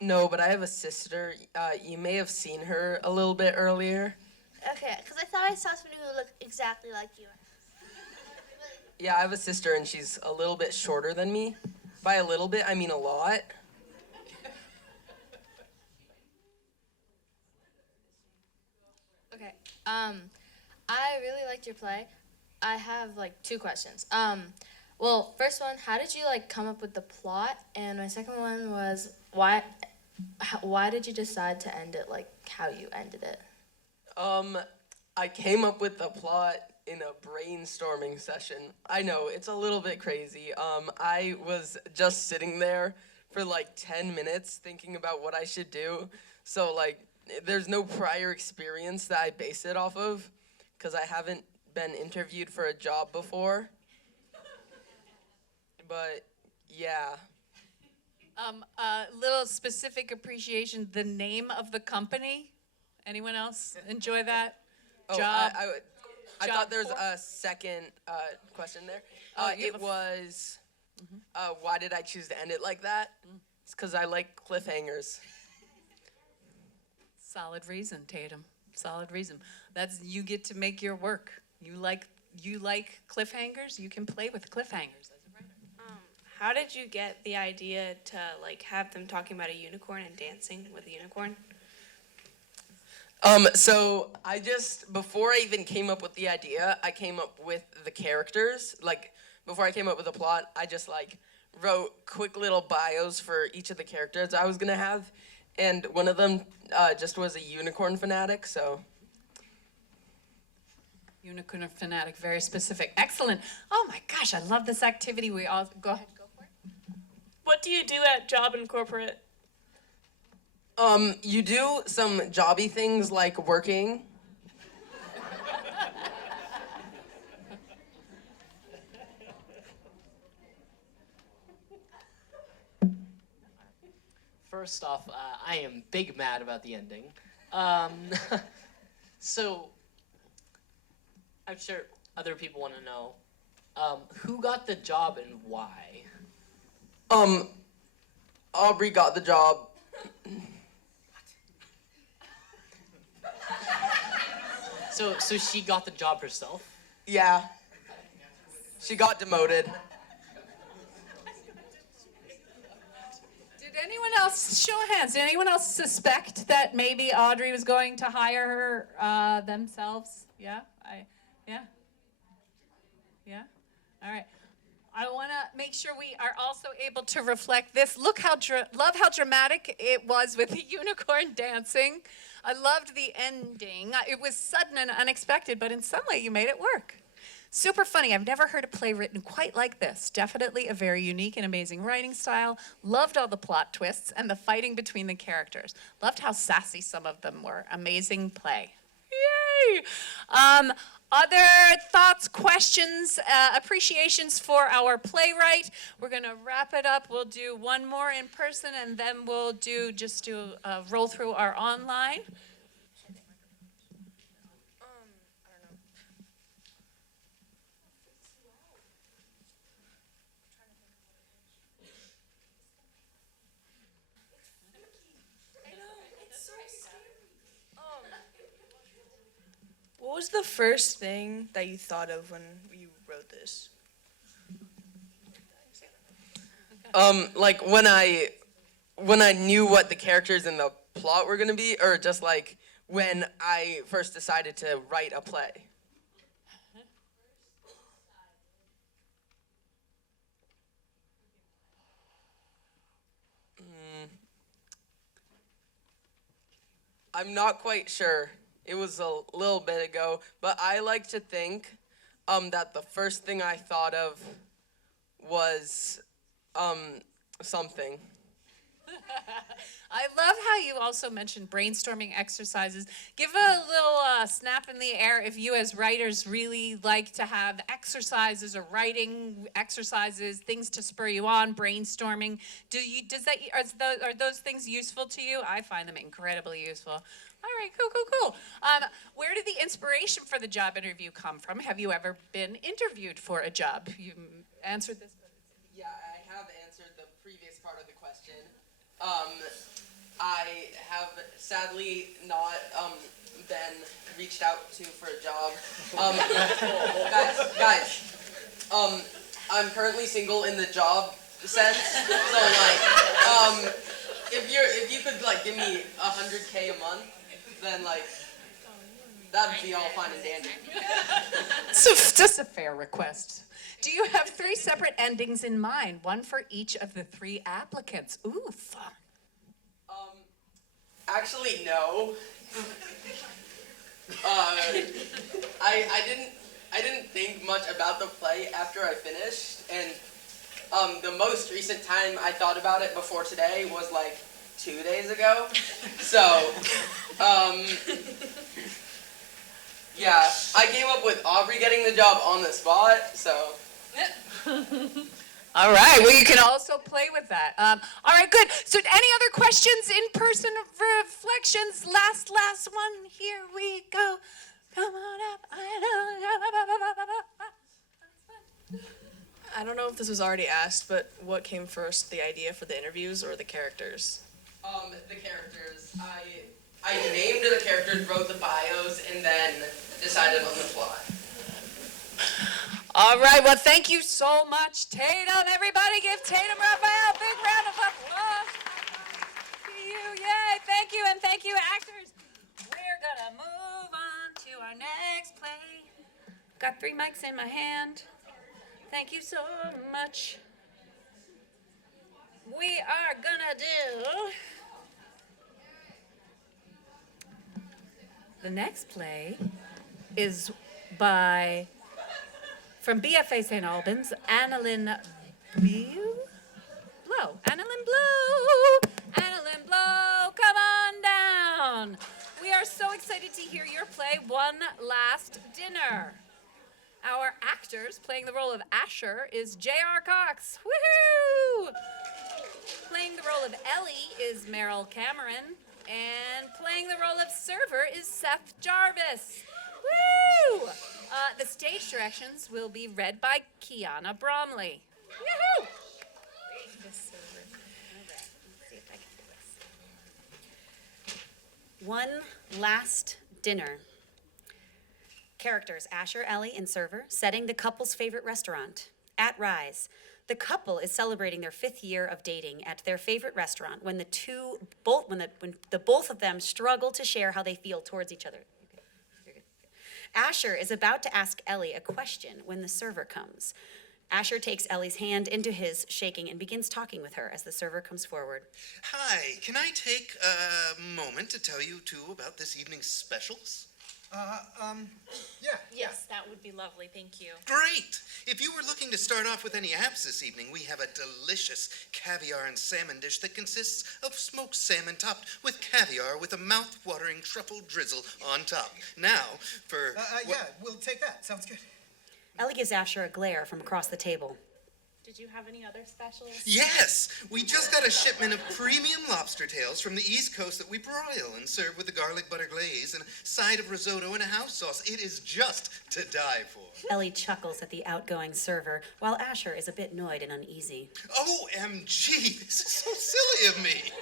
No, but I have a sister. You may have seen her a little bit earlier. Okay, because I thought I saw somebody who looked exactly like you. Yeah, I have a sister and she's a little bit shorter than me. By a little bit, I mean a lot. Okay. I really liked your play. I have like 2 questions. Well, first one, how did you like come up with the plot? And my second one was why did you decide to end it like how you ended it? I came up with the plot in a brainstorming session. I know, it's a little bit crazy. I was just sitting there for like 10 minutes thinking about what I should do. So like, there's no prior experience that I base it off of, because I haven't been interviewed for a job before. But yeah. Little specific appreciation, the name of the company. Anyone else enjoy that? Oh, Job. I thought there was a second question there. It was, why did I choose to end it like that? It's because I like cliffhangers. Solid reason, Tatum. Solid reason. That's you get to make your work. You like cliffhangers. You can play with cliffhangers. How did you get the idea to like have them talking about a unicorn and dancing with a unicorn? So I just, before I even came up with the idea, I came up with the characters. Like, before I came up with the plot, I just like wrote quick little bios for each of the characters I was gonna have. And one of them just was a unicorn fanatic, so. Unicorn fanatic, very specific. Excellent. Oh my gosh, I love this activity. We all, go ahead, go for it. What do you do at Job and Corporate? You do some jobby things like working. First off, I am big mad about the ending. So, I'm sure other people want to know, who got the job and why? Aubrey got the job. So she got the job herself? Yeah. She got demoted. Did anyone else, show of hands, did anyone else suspect that maybe Audrey was going to hire her themselves? Yeah? Yeah? All right. I want to make sure we are also able to reflect this. Look how, love how dramatic it was with the unicorn dancing. I loved the ending. It was sudden and unexpected, but in some way you made it work. Super funny. I've never heard a play written quite like this. Definitely a very unique and amazing writing style. Loved all the plot twists and the fighting between the characters. Loved how sassy some of them were. Amazing play. Yay! Other thoughts, questions, appreciations for our playwright? We're going to wrap it up. We'll do one more in person, and then we'll do roll through our online. the first thing that you thought of when you wrote this? Like when I knew what the characters and the plot were gonna be, or just like when I first decided to write a play. I'm not quite sure. It was a little bit ago, but I like to think that the first thing I thought of was something. I love how you also mentioned brainstorming exercises. Give a little snap in the air if you as writers really like to have exercises or writing exercises, things to spur you on, brainstorming. Are those things useful to you? I find them incredibly useful. All right, cool. Where did the inspiration for the job interview come from? Have you ever been interviewed for a job? You answered this. Yeah, I have answered the previous part of the question. I have sadly not been reached out to for a job. Guys, I'm currently single in the job sense. So like, if you could like give me $100K a month, then like that'd be all fine and dandy. So just a fair request. Do you have 3 separate endings in mind? One for each of the 3 applicants. Ooh, fun. Actually, no. I didn't think much about the play after I finished, and the most recent time I thought about it before today was like 2 days ago. So, yeah, I came up with Aubrey getting the job on the spot, so. All right, well, you can also play with that. All right, good. So any other questions, in-person reflections? Last one, here we go. Come on up. I don't know if this was already asked, but what came first, the idea for the interviews or the characters? The characters. I named the characters, wrote the bios, and then decided on the plot. All right, well, thank you so much, Tatum. Everybody give Tatum Raphael a big round of applause. Thank you, yay, thank you, and thank you, actors. We're gonna move on to our next play. Got 3 mics in my hand. Thank you so much. We are gonna do the next play is by from BFA St. Albans, Annalyn Blow. Annalyn Blow, come on down. We are so excited to hear your play, One Last Dinner. Our actors playing the role of Asher is J.R. Cox. Woohoo! Playing the role of Ellie is Meryl Cameron. And playing the role of Server is Seth Jarvis. Woo! The stage directions will be read by Kiana Bromley. Woohoo! One Last Dinner. Characters: Asher, Ellie, and Server, setting the couple's favorite restaurant. At Rise, the couple is celebrating their 5th year of dating at their favorite restaurant when the both of them struggle to share how they feel towards each other. Asher is about to ask Ellie a question when the server comes. Asher takes Ellie's hand into his, shaking, and begins talking with her as the server comes forward. Hi, can I take a moment to tell you two about this evening's specials? Yeah. Yes, that would be lovely, thank you. Great! If you were looking to start off with any apps this evening, we have a delicious caviar and salmon dish that consists of smoked salmon topped with caviar with a mouth-watering truffle drizzle on top. Now, for... Yeah, we'll take that. Sounds good. Ellie gives Asher a glare from across the table. Did you have any other specials? Yes! We just got a shipment of premium lobster tails from the East Coast that we broil and serve with a garlic butter glaze and a side of risotto and a house sauce. It is just to die for. Ellie chuckles at the outgoing server, while Asher is a bit annoyed and uneasy. OMG, this is so silly of me.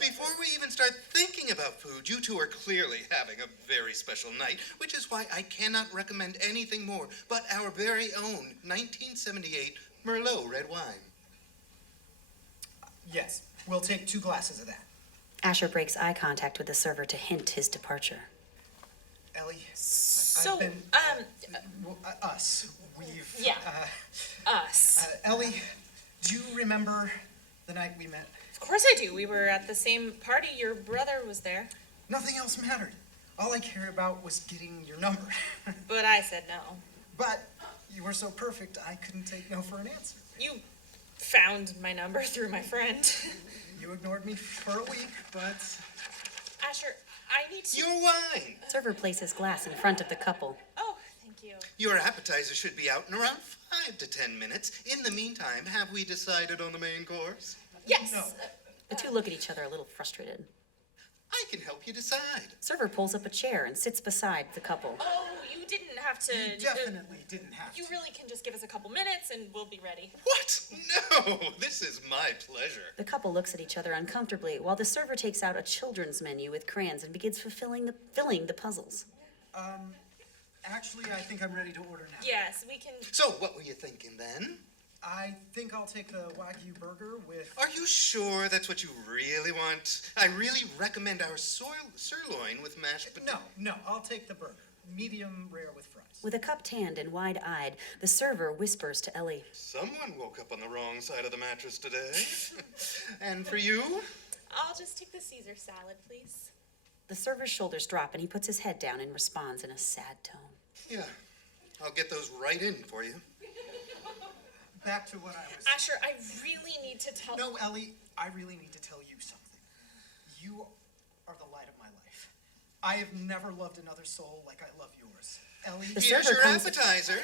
Before we even start thinking about food, you two are clearly having a very special night, which is why I cannot recommend anything more but our very own 1978 Merlot red wine. Yes, we'll take 2 glasses of that. Asher breaks eye contact with the server to hint his departure. Ellie, So, I've been, us. We've, Yeah. Us. Ellie, do you remember the night we met? Of course I do. We were at the same party. Your brother was there. Nothing else mattered. All I cared about was getting your number. But I said no. But you were so perfect, I couldn't take no for an answer. You found my number through my friend. You ignored me for a week, but... Asher, I need to... Your wine! Server places glass in front of the couple. Oh, thank you. Your appetizer should be out in around 5 to 10 minutes. In the meantime, have we decided on the main course? Yes. No. The two look at each other a little frustrated. I can help you decide. Server pulls up a chair and sits beside the couple. Oh, you didn't have to... You definitely didn't have to. You really can just give us a couple minutes and we'll be ready. What? No, this is my pleasure. The couple looks at each other uncomfortably while the server takes out a children's menu with crayons and begins filling the puzzles. Actually, I think I'm ready to order now. Yes, we can... So, what were you thinking then? I think I'll take the Wagyu burger with... Are you sure that's what you really want? I really recommend our sirloin with mashed potatoes. No, I'll take the burger. Medium rare with fries. With a cup tanned and wide-eyed, the server whispers to Ellie. Someone woke up on the wrong side of the mattress today. And for you? I'll just take the Caesar salad, please. The server's shoulders drop and he puts his head down and responds in a sad tone. Yeah, I'll get those right in for you. Back to what I was... Asher, I really need to tell... No, Ellie, I really need to tell you something. You are the light of my life. I have never loved another soul like I love yours. Ellie... Here's your appetizer.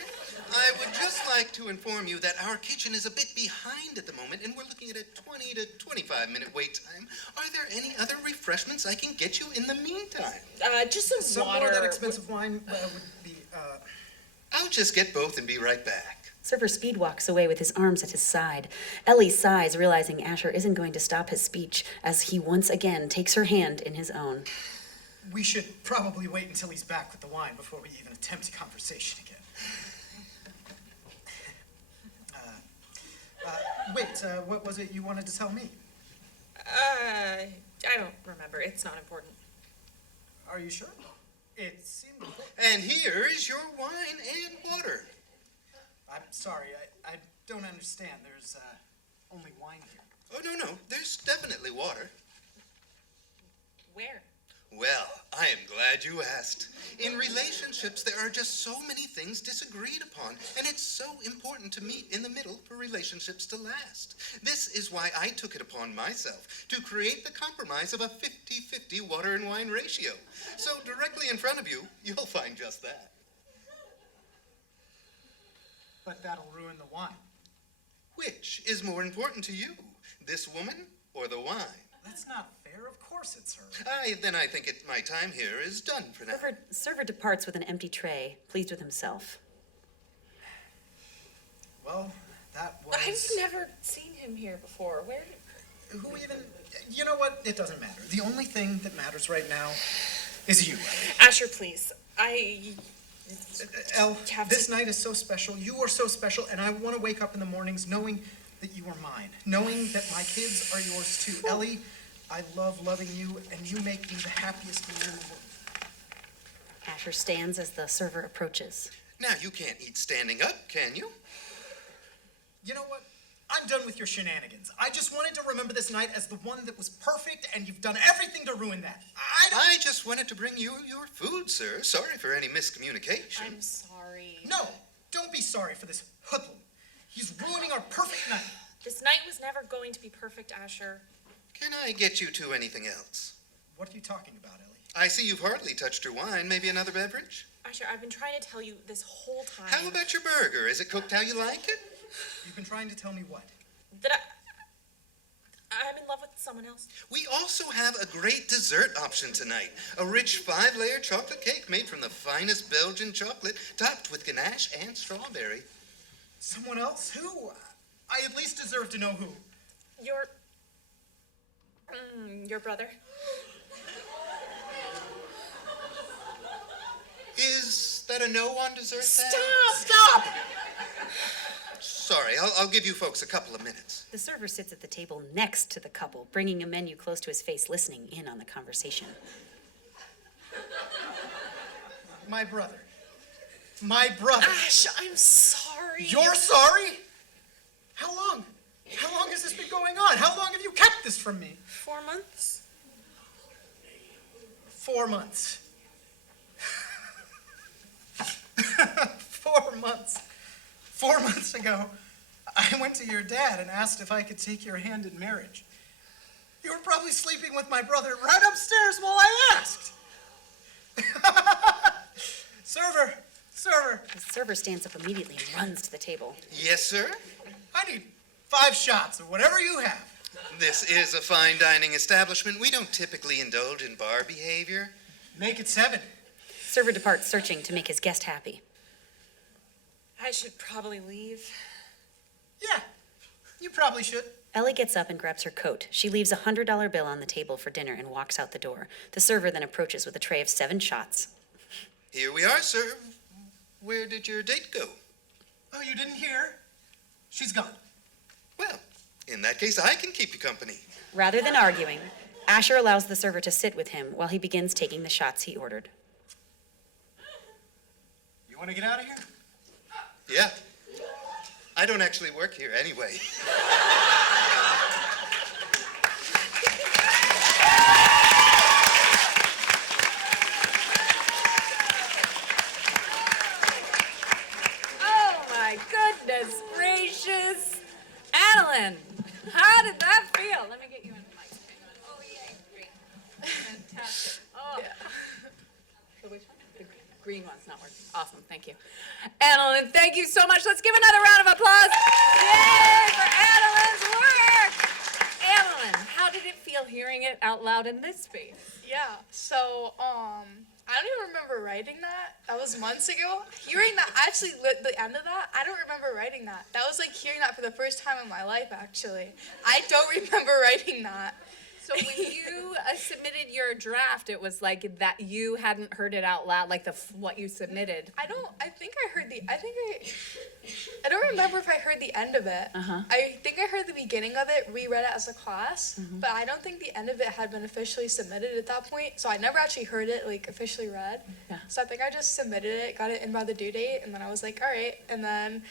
I would just like to inform you that our kitchen is a bit behind at the moment, and we're looking at a 20 to 25-minute wait time. Are there any other refreshments I can get you in the meantime? Just some water. Some more of that expensive wine would be, I'll just get both and be right back. Server speed walks away with his arms at his side. Ellie sighs, realizing Asher isn't going to stop his speech as he once again takes her hand in his own. We should probably wait until he's back with the wine before we even attempt a conversation again. What was it you wanted to tell me? I don't remember. It's not important. Are you sure? It seemed... And here is your wine and water. I'm sorry, I don't understand. There's only wine here. Oh, no, there's definitely water. Where? Well, I am glad you asked. In relationships, there are just so many things disagreed upon, and it's so important to meet in the middle for relationships to last. This is why I took it upon myself to create the compromise of a 50-50 water and wine ratio. So directly in front of you, you'll find just that. But that'll ruin the wine. Which is more important to you, this woman or the wine? That's not fair. Of course it's her. Then I think my time here is done for now. Server departs with an empty tray, pleased with himself. Well, that was... I've never seen him here before. Where? Who even... You know what? It doesn't matter. The only thing that matters right now is you, Ellie. Asher, please. Elle, this night is so special. You are so special, and I want to wake up in the mornings knowing that you are mine, knowing that my kids are yours too. Ellie, I love loving you, and you make me the happiest man in the world. Asher stands as the server approaches. Now, you can't eat standing up, can you? You know what? I'm done with your shenanigans. I just wanted to remember this night as the one that was perfect, and you've done everything to ruin that. I just wanted to bring you your food, sir. Sorry for any miscommunication. I'm sorry. No, don't be sorry for this hoodlum. He's ruining our perfect night. This night was never going to be perfect, Asher. Can I get you two anything else? What are you talking about, Ellie? I see you've hardly touched your wine. Maybe another beverage? Asher, I've been trying to tell you this whole time. How about your burger? Is it cooked how you like it? You've been trying to tell me what? That I'm in love with someone else. We also have a great dessert option tonight. A rich 5-layer chocolate cake made from the finest Belgian chocolate, topped with ganache and strawberry. Someone else? Who? I at least deserve to know who. Your brother. Is that a no on dessert? Stop! Sorry, I'll give you folks a couple of minutes. The server sits at the table next to the couple, bringing a menu close to his face, listening in on the conversation. My brother. My brother. Ash, I'm sorry. You're sorry? How long? How long has this been going on? How long have you kept this from me? 4 months. 4 months. 4 months. 4 months ago, I went to your dad and asked if I could take your hand in marriage. You were probably sleeping with my brother right upstairs while I asked. Server! The server stands up immediately and runs to the table. Yes, sir? I need 5 shots of whatever you have. This is a fine dining establishment. We don't typically indulge in bar behavior. Make it 7. Server departs, searching to make his guest happy. I should probably leave. Yeah, you probably should. Ellie gets up and grabs her coat. She leaves a $100 bill on the table for dinner and walks out the door. The server then approaches with a tray of 7 shots. Here we are, sir. Where did your date go? Oh, you didn't hear? She's gone. Well, in that case, I can keep you company. Rather than arguing, Asher allows the server to sit with him while he begins taking the shots he ordered. You want to get out of here? Yeah. I don't actually work here anyway. Oh my goodness gracious. Adeline, how did that feel? Let me get you in the mic. Oh, yeah, great. Fantastic. Oh. Yeah. So which one? The green one's not working. Awesome, thank you. Adeline, thank you so much. Let's give another round of applause. Yay for Adeline's work. Adeline, how did it feel hearing it out loud in this space? Yeah, so, I don't even remember writing that. That was months ago. Hearing that, actually, the end of that, I don't remember writing that. That was like hearing that for the first time in my life, actually. I don't remember writing that. So when you submitted your draft, it was like that you hadn't heard it out loud, like what you submitted. I don't remember if I heard the end of it. I think I heard the beginning of it, reread it as a class, but I don't think the end of it had been officially submitted at that point, so I never actually heard it like officially read. Yeah. So I think I just submitted it, got it in by the due date, and then I was like, all right, and then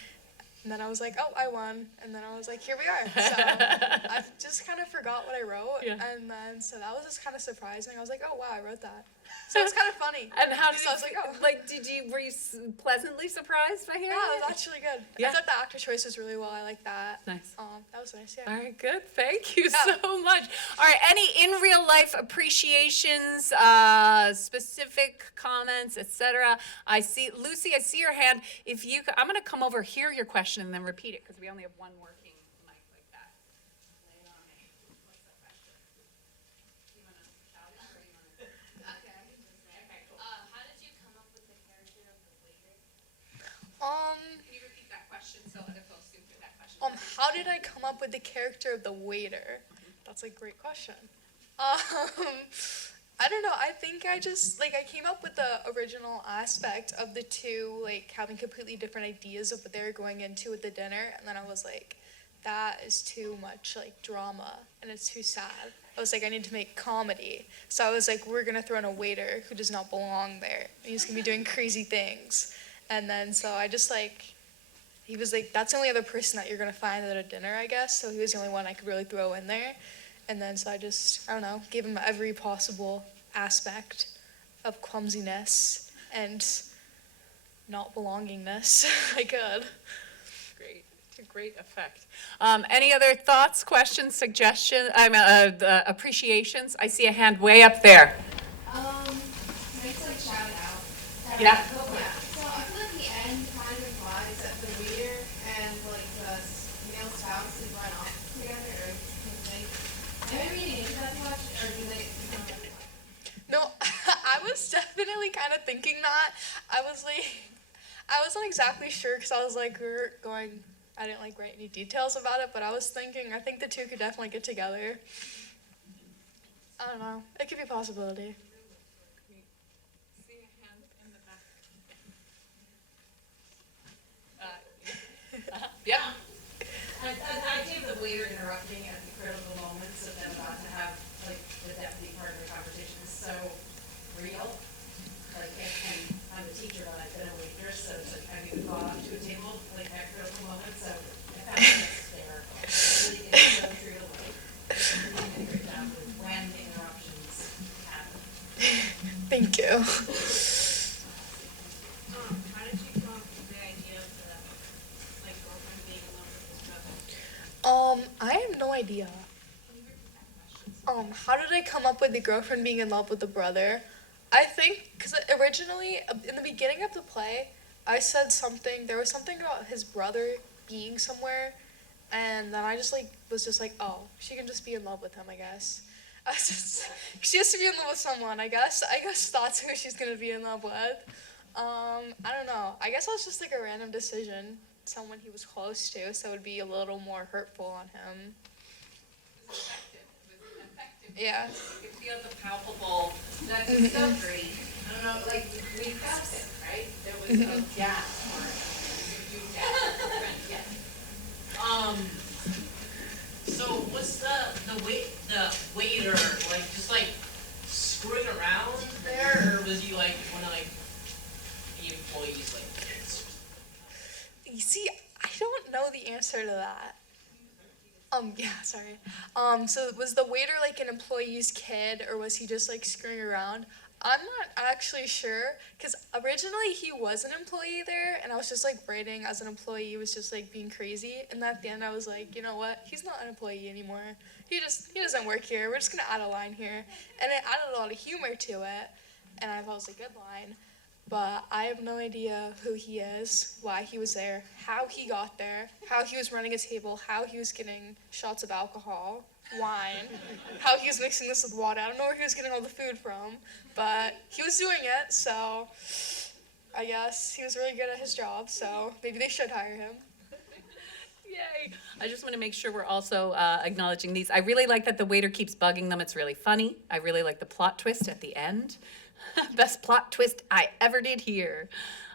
I was like, oh, I won, and then I was like, here we are. So I just kind of forgot what I wrote, and then so that was just kind of surprising. I was like, oh wow, I wrote that. So it's kind of funny. And how did so I was like, oh. were you pleasantly surprised by hearing Yeah, it? it was actually good. Yeah. I thought the actor choice was really well. I like that. Nice. That was nice, yeah. All right, good. Thank you so much. All right, any in real life appreciations, specific comments, etc.? I see, Lucy, I see your hand. If you, I'm going to come over, hear your question, and then repeat it because we only have one working mic like that. Lay it on me. What's the question? You want to shout it or you want to? Okay. Okay, cool. How did you come up with the character of the waiter? Can you repeat that question so other folks can hear that question? How did I come up with the character of the waiter? That's a great question. I don't know. I think I just, I came up with the original aspect of the two, having completely different ideas of what they were going into with the dinner, and then I was like, that is too much, drama, and it's too sad. I was like, I need to make comedy. So I was like, we're going to throw in a waiter who does not belong there. He's going to be doing crazy things. And then, so I just, he was like, that's the only other person that you're going to find at a dinner, I guess. So he was the only one I could really throw in there. And then, so I just, I don't know, gave him every possible aspect of clumsiness and not belongingness I could. Great. It's a great effect. Any other thoughts, questions, suggestions, appreciations? I see a hand way up there. Can I just shout it out? Yeah. So I feel like the end kind of implies that the waiter and the kind of thinking that. I wasn't exactly sure because I was like, I didn't like write any details about it, but I was thinking, I think the two could definitely get together. I don't know. It could be a possibility. Yeah. I give the waiter interrupting at the critical moments of them about to have like the deputy partner conversation is so real. Like, and I'm a teacher, but I've been a waitress, so it's like I need to go off to a table like at critical moments. So I found it hysterical. Really, it's so true to life. You're doing a great job with when the interruptions happen. Thank you. How did you come up with the idea of the like girlfriend being in love with his brother? I have no idea. How did I come up with the girlfriend being in love with the brother? I think, because originally, in the beginning of the play, I said there was something about his brother being somewhere, and then I was just like, oh, she can just be in love with him, I guess. She has to be in love with someone, I guess. I guess that's who she's going to be in love with. I don't know. I guess it was just like a random decision. Someone he was close to, so it would be a little more hurtful on him. Yeah. You feel the palpable, that discovery. I don't know, like, we felt it, right? There was a gap or a huge gap. Yes. So was the waiter like just like screwing around there, or was you like one of like the employees like? You see, I don't know the answer to that. Yeah, sorry. So was the waiter like an employee's kid, or was he just like screwing around? I'm not actually sure, because originally he was an employee there, and I was just like writing as an employee, he was just like being crazy, and at the end I was like, you know what, he's not an employee anymore. He doesn't work here, we're just gonna add a line here. And it added a lot of humor to it, and I thought it was a good line. But I have no idea who he is, why he was there, how he got there, how he was running a table, how he was getting shots of alcohol, wine, how he was mixing this with water. I don't know where he was getting all the food from, but he was doing it, so I guess he was really good at his job, so maybe they should hire him. Yay. I just want to make sure we're also acknowledging these. I really like that the waiter keeps bugging them. It's really funny. I really like the plot twist at the end. Best plot twist I ever did here.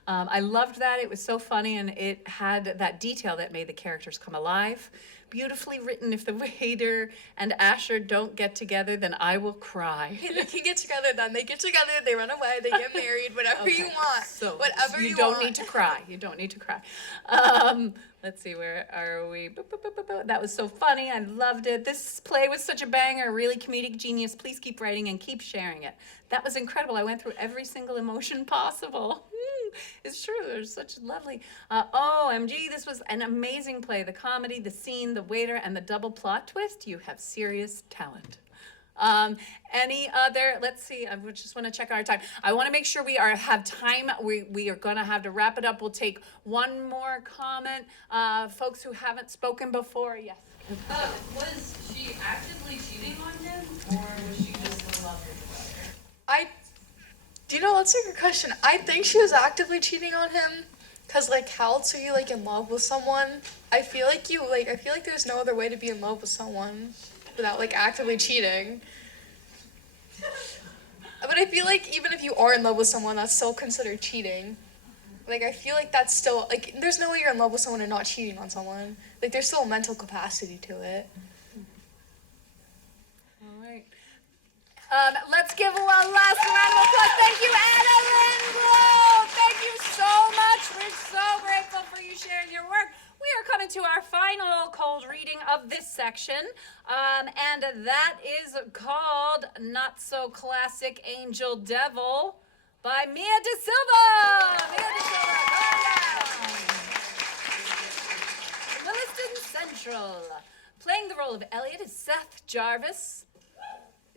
I loved that. It was so funny, and it had that detail that made the characters come alive. Beautifully written. If the waiter and Asher don't get together, then I will cry. They can get together then. They get together, they run away, they get married, whatever you want. So whatever you don't want. need to cry. You don't need to cry. Let's see, where are we? That was so funny. I loved it. This play was such a banger, really comedic genius. Please keep writing and keep sharing it. That was incredible. I went through every single emotion possible. It's true. There's such lovely. OMG, this was an amazing play. The comedy, the scene, the waiter, and the double plot twist. You have serious talent. Any other, let's see, I just want to check our time. I want to make sure we have time. We are going to have to wrap it up. We'll take one more comment. Folks who haven't spoken before, yes. Was she actively cheating on him, or was she just in love with the brother? That's a good question. I think she was actively cheating on him, because, like, how else are you, like, in love with someone? I feel like there's no other way to be in love with someone without, like, actively cheating. But I feel like even if you are in love with someone, that's still considered cheating. Like, I feel like that's still, like, there's no way you're in love with someone and not cheating on someone. Like, there's still a mental capacity to it. All right. Let's give a last round of applause. Thank you, Anna Lindglow. Thank you so much. We're so grateful for you sharing your work. We are coming to our final cold reading of this section, and that is called Not So Classic Angel Devil by Mia De Silva. Mia De Silva, Williston Central. Playing the role of Elliot is Seth Jarvis,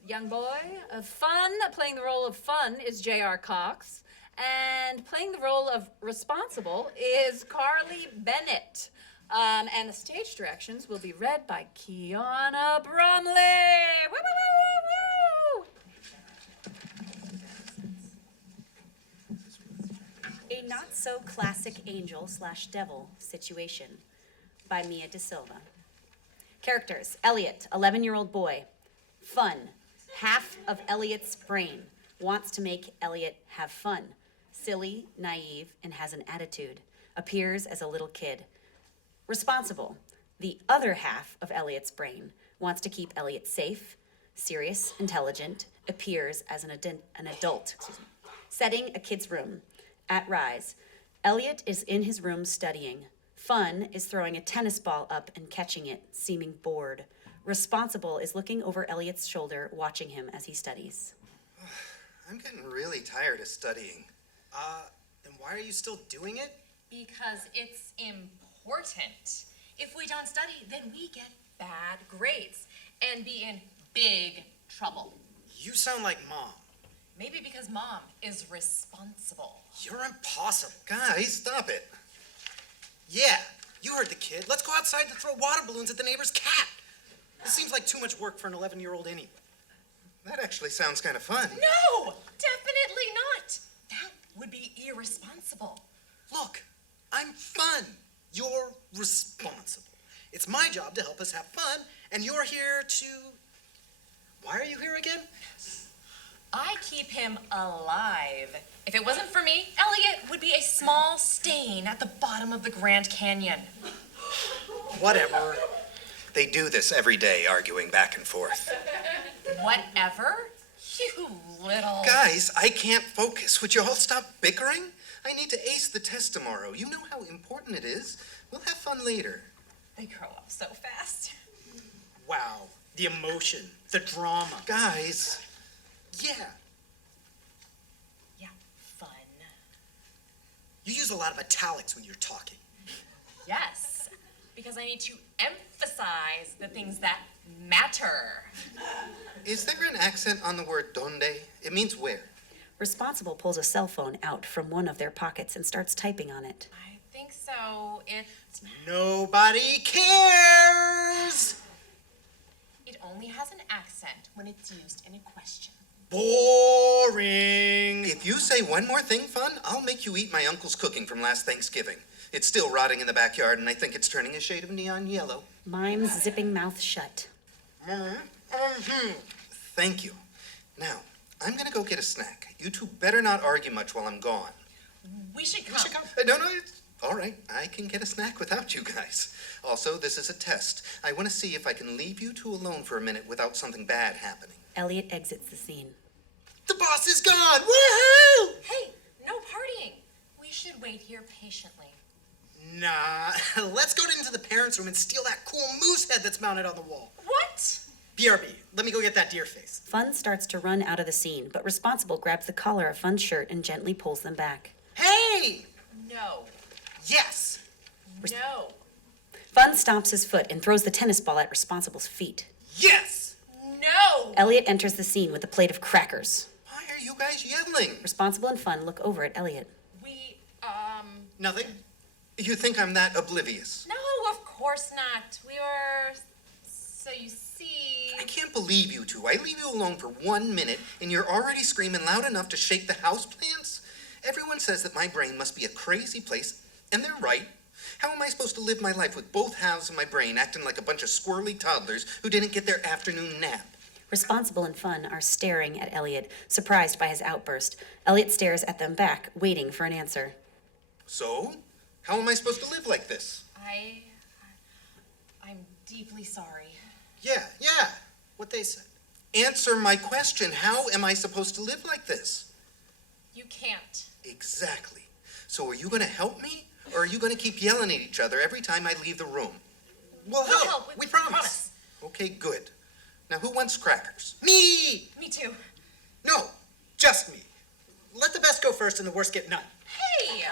young boy. Fun, playing the role of Fun is J.R. Cox. And playing the role of Responsible is Carly Bennett. And the stage directions will be read by Kiana Bromley. Woo, woo, woo, woo, woo. not-so-classic angel/devil situation by Mia De Silva. Characters: Elliot, 11-year-old boy. Fun. Half of Elliot's brain wants to make Elliot have fun. Silly, naive, and has an attitude. Appears as a little kid. Responsible. The other half of Elliot's brain wants to keep Elliot safe, serious, intelligent, appears as an adult. Setting: a kid's room. At Rise, Elliot is in his room studying. Fun is throwing a tennis ball up and catching it, seeming bored. Responsible is looking over Elliot's shoulder, watching him as he studies. I'm getting really tired of studying. Then why are you still doing it? Because it's important. If we don't study, then we get bad grades and be in big trouble. You sound like Mom. Maybe because Mom is responsible. You're impossible. Guys, stop it. Yeah, you heard the kid. Let's go outside to throw water balloons at the neighbor's cat. This seems like too much work for an 11-year-old anyway. That actually sounds kind of fun. No, definitely not. That would be irresponsible. Look, I'm fun. You're responsible. It's my job to help us have fun, and you're here to... Why are you here again? I keep him alive. If it wasn't for me, Elliot would be a small stain at the bottom of the Grand Canyon. Whatever. They do this every day, arguing back and forth. Whatever? You little... Guys, I can't focus. Would you all stop bickering? I need to ace the test tomorrow. You know how important it is. We'll have fun later. They grow up so fast. Wow, the emotion, the drama. Guys. Yeah. Yeah, fun. You use a lot of italics when you're talking. Yes, because I need to emphasize the things that matter. Is there an accent on the word donde? It means where. Responsible pulls a cell phone out from one of their pockets and starts typing on it. I think so. Nobody cares! It only has an accent when it's used in a question. Boring! If you say one more thing, Fun, I'll make you eat my uncle's cooking from last Thanksgiving. It's still rotting in the backyard, and I think it's turning a shade of neon yellow. Mime's zipping mouth shut. Thank you. Now, I'm gonna go get a snack. You two better not argue much while I'm gone. We should come. No, it's all right. I can get a snack without you guys. Also, this is a test. I want to see if I can leave you two alone for a minute without something bad happening. Elliot exits the scene. The boss is gone! Woohoo! Hey, no partying. We should wait here patiently. Nah, let's go into the parents' room and steal that cool moose head that's mounted on the wall. What? BRB, let me go get that deer face. Fun starts to run out of the scene, but Responsible grabs the collar of Fun's shirt and gently pulls them back. Hey! No. Yes! No. Fun stomps his foot and throws the tennis ball at Responsible's feet. Yes! No! Elliot enters the scene with a plate of crackers. Why are you guys yelling? Responsible and Fun look over at Elliot. Nothing? You think I'm that oblivious? No, of course not. We were... So you see... I can't believe you two. I leave you alone for 1 minute, and you're already screaming loud enough to shake the houseplants? Everyone says that my brain must be a crazy place, and they're right. How am I supposed to live my life with both halves of my brain acting like a bunch of squirrely toddlers who didn't get their afternoon nap? Responsible and Fun are staring at Elliot, surprised by his outburst. Elliot stares at them back, waiting for an answer. So? How am I supposed to live like this? I'm deeply sorry. Yeah, what they said. Answer my question. How am I supposed to live like this? You can't. Exactly. So are you going to help me, or are you going to keep yelling at each other every time I leave the room? We'll help. We promise. Okay, good. Now, who wants crackers? Me! Me too. No, just me. Let the best go first and the worst get none. Hey!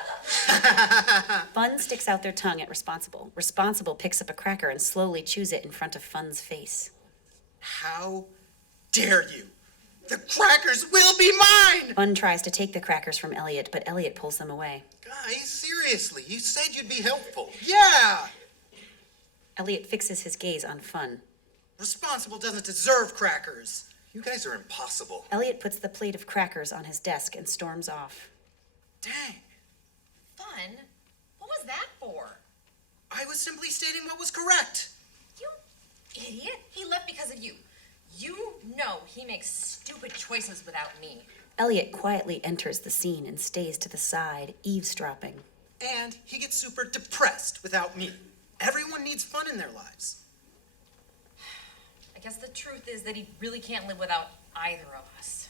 Fun sticks out their tongue at Responsible. Responsible picks up a cracker and slowly chews it in front of Fun's face. How dare you? The crackers will be mine! Fun tries to take the crackers from Elliot, but Elliot pulls them away. Guys, seriously, you said you'd be helpful. Yeah! Elliot fixes his gaze on Fun. Responsible doesn't deserve crackers. You guys are impossible. Elliot puts the plate of crackers on his desk and storms off. Dang. fun? What was that for? I was simply stating what was correct. You idiot. He left because of you. You know he makes stupid choices without me. Elliot quietly enters the scene and stays to the side, eavesdropping. And he gets super depressed without me. Everyone needs fun in their lives. I guess the truth is that he really can't live without either of us.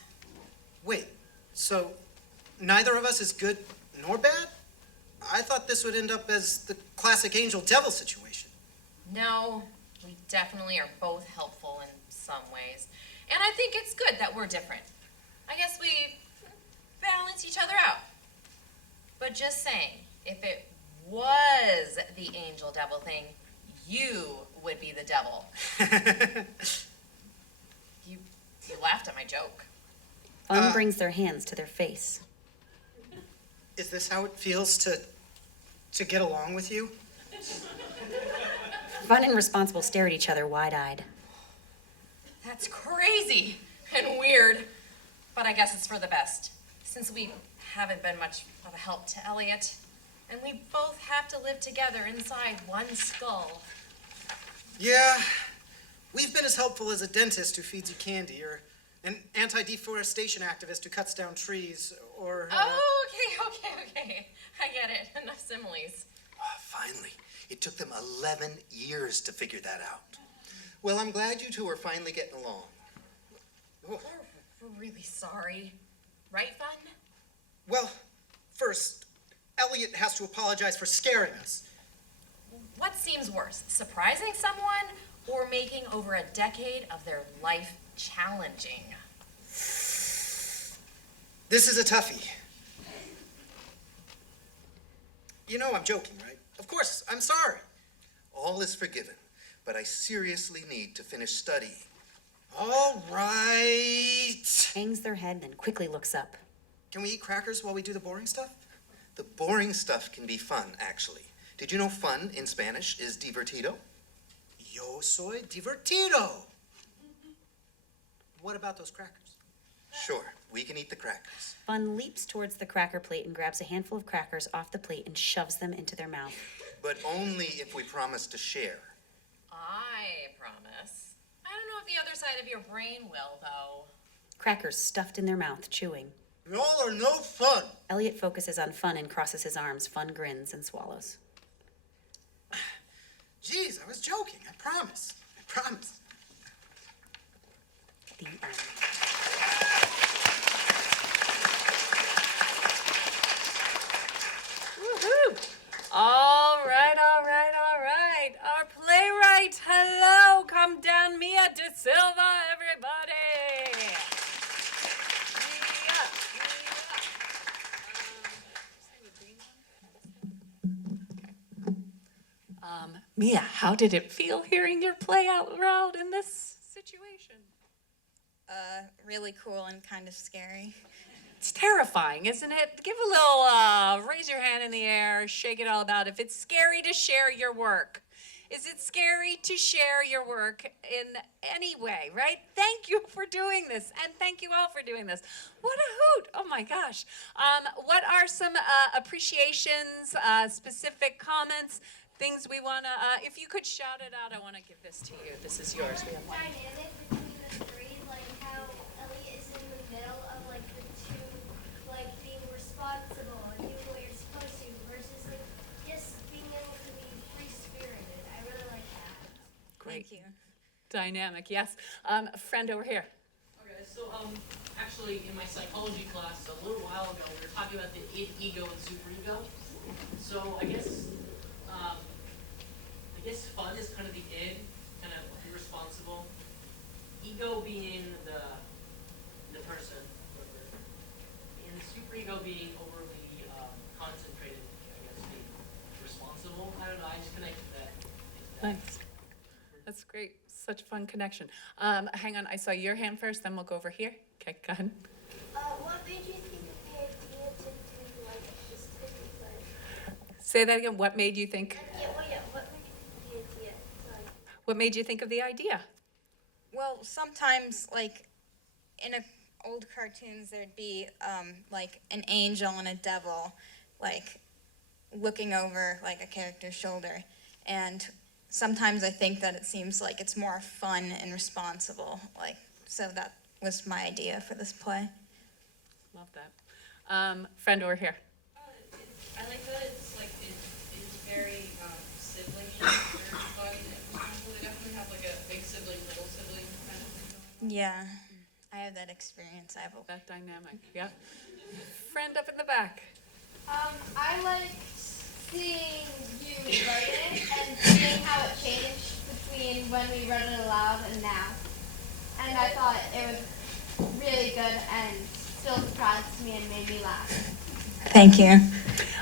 Wait, so neither of us is good nor bad? I thought this would end up as the classic angel-devil situation. No, we definitely are both helpful in some ways. And I think it's good that we're different. I guess we balance each other out. But just saying, if it was the angel-devil thing, you would be the devil. You laughed at my joke. Fun brings their hands to their face. Is this how it feels to get along with you? Fun and Responsible stare at each other wide-eyed. That's crazy and weird, but I guess it's for the best, since we haven't been much of a help to Elliot, and we both have to live together inside one skull. Yeah, we've been as helpful as a dentist who feeds you candy, or an anti-deforestation activist who cuts down trees, or... Oh, okay. I get it. Enough similes. Oh, finally. It took them 11 years to figure that out. Well, I'm glad you two are finally getting along. We're really sorry. Right, Fun? Well, first, Elliot has to apologize for scaring us. What seems worse, surprising someone or making over a decade of their life challenging? This is a toughie. You know I'm joking, right? Of course, I'm sorry. All is forgiven, but I seriously need to finish studying. All right. Hangs their head, then quickly looks up. Can we eat crackers while we do the boring stuff? The boring stuff can be fun, actually. Did you know fun in Spanish is divertido? Yo soy divertido. What about those crackers? Sure, we can eat the crackers. Fun leaps towards the cracker plate and grabs a handful of crackers off the plate and shoves them into their mouth. But only if we promise to share. I promise. I don't know if the other side of your brain will, though. Crackers stuffed in their mouth, chewing. Y'all are no fun. Elliot focuses on Fun and crosses his arms. Fun grins and swallows. Jeez, I was joking. I promise. The end. Woohoo! All right. Our playwright, hello, come down, Mia De Silva, everybody. Mia, how did it feel hearing your play out loud in this situation? Really cool and kind of scary. It's terrifying, isn't it? Give a little, raise your hand in the air, shake it all about. If it's scary to share your work, is it scary to share your work in any way, right? Thank you for doing this, and thank you all for doing this. What a hoot, oh my gosh. What are some appreciations, specific comments, things we wanna, if you could shout it out, I wanna give this to you. This is yours. We have one. Dynamic between the three, like how Elliot is in the middle of like the two, like being responsible and doing what you're supposed to versus like just being able to be free-spirited. I really like that. Great. Thank you. Dynamic, yes. A friend over here. Okay, so actually in my psychology class a little while ago, we were talking about the id, ego, and superego. So I guess fun is kind of the id, kind of irresponsible. Ego being the person, and superego being overly concentrated. I guess being responsible. I don't know. I just connected that. Nice. That's great. Such a fun connection. Hang on, I saw your hand first, then we'll go over here. Okay, go ahead. What made you think of the idea to do like this Disney play? Say that again. What made you think? What made you think of the idea? Sorry. What made you think of the idea? Well, sometimes, like, in old cartoons, there'd be, like, an angel and a devil, like, looking over like a character's shoulder. And sometimes I think that it seems like it's more fun and responsible. Like, so that was my idea for this play. Love that. Friend over here. I like that it's like it's very sibling very fun and responsible. They definitely have like a big sibling, little sibling kind of thing going on. Yeah, I have that experience. I have that dynamic. Yeah. Friend up in the back. I liked seeing you write it and seeing how it changed between when we read it aloud and now. And I thought it was really good and still surprised me and made me laugh. Thank you.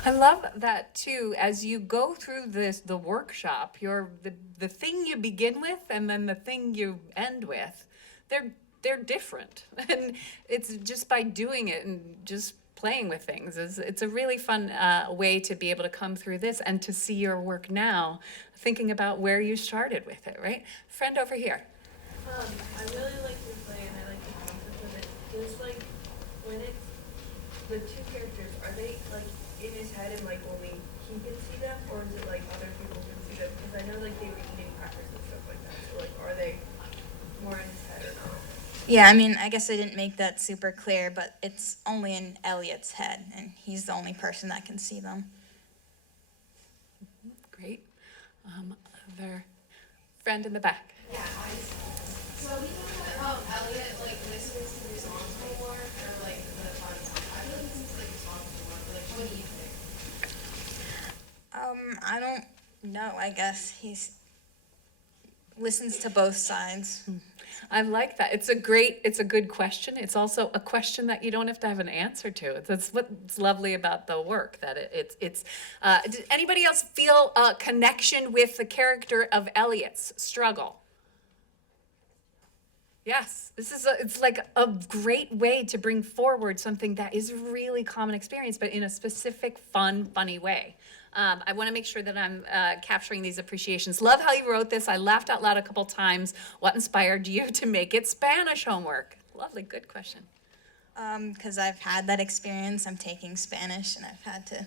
I love that too. As you go through the workshop, the thing you begin with and then the thing you end with, they're different, and it's just by doing it and just playing with things. It's a really fun way to be able to come through this and to see your work now, thinking about where you started with it. Right, friend over here. I really like your play and I like the concept of it. There's like when it's the two characters, are they like in his head and like only he can see them, or is it like other people can see them? Because I know like they were eating crackers and stuff like that. So like, are they more in his head or not? Yeah, I mean, I guess I didn't make that super clear, but it's only in Elliot's head, and he's the only person that can see them. Great. Other friend in the back. Yeah, so we think about Elliot like listens to responsible work or like the fun stuff. I feel like this is like responsible work. Like, what do you think? I don't know. I guess he's listens to both sides. I like that. It's a good question. It's also a question that you don't have to have an answer to. That's what's lovely about the work, that it's did anybody else feel a connection with the character of Elliot's struggle? Yes, it's like a great way to bring forward something that is a really common experience, but in a specific, fun, funny way. I want to make sure that I'm capturing these appreciations. Love how you wrote this. I laughed out loud a couple times. What inspired you to make it Spanish homework? Lovely, good question. Because I've had that experience. I'm taking Spanish, and I've had to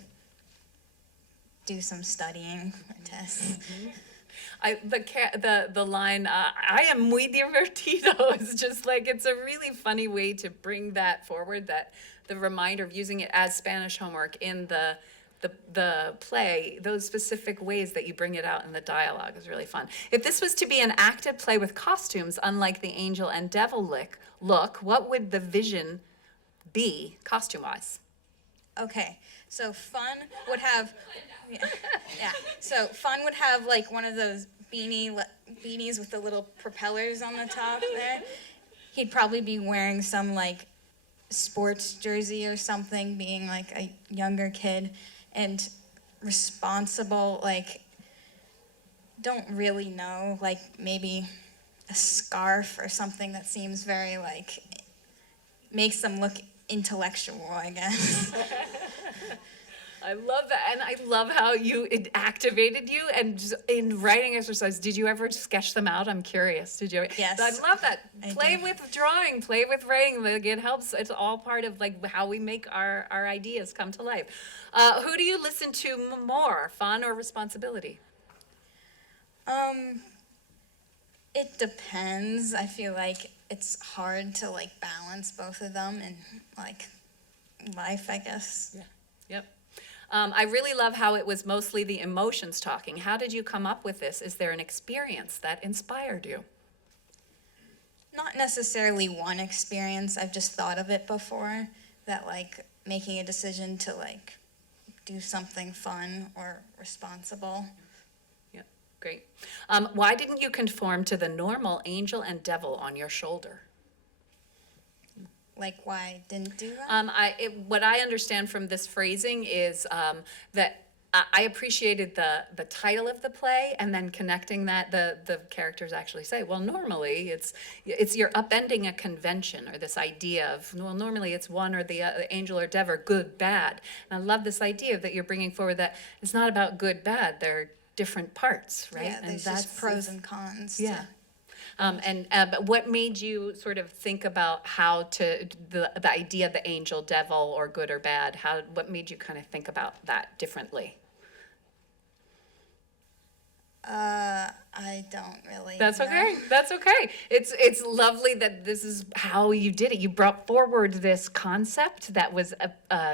do some studying for tests. The line, I am muy divertido, is just like, it's a really funny way to bring that forward, that the reminder of using it as Spanish homework in the play, those specific ways that you bring it out in the dialogue is really fun. If this was to be an acted play with costumes, unlike the angel and devil look, what would the vision be costume-wise? Okay, so Fun would have, yeah. So Fun would have like one of those beanies with the little propellers on the top there. He'd probably be wearing some like sports jersey or something, being like a younger kid. And responsible, like, don't really know, like maybe a scarf or something that seems very like, makes them look intellectual, I guess. I love that, and I love how it activated you. And just in writing exercise, did you ever sketch them out? I'm curious. Did you? Yes. I love that. Play with drawing, play with writing. Like, it helps. It's all part of like how we make our ideas come to life. Who do you listen to more, Fun or Responsibility? It depends. I feel like it's hard to like balance both of them in like life, I guess. Yeah. Yep. I really love how it was mostly the emotions talking. How did you come up with this? Is there an experience that inspired you? Not necessarily one experience. I've just thought of it before, that like making a decision to like do something fun or responsible. Yeah, great. Why didn't you conform to the normal angel and devil on your shoulder? Like why I didn't do that? What I understand from this phrasing is that I appreciated the title of the play, and then connecting that the characters actually say, well, normally it's you're upending a convention, or this idea of, well, normally it's one or the angel or devil, good, bad. And I love this idea that you're bringing forward, that it's not about good, bad. They're different parts, right? Yeah, there's just pros and cons. Yeah. But what made you sort of think about how to, the idea of the angel, devil, or good or bad? What made you kind of think about that differently? don't really. That's know. okay. That's okay. It's lovely that this is how you did it. You brought forward this concept that was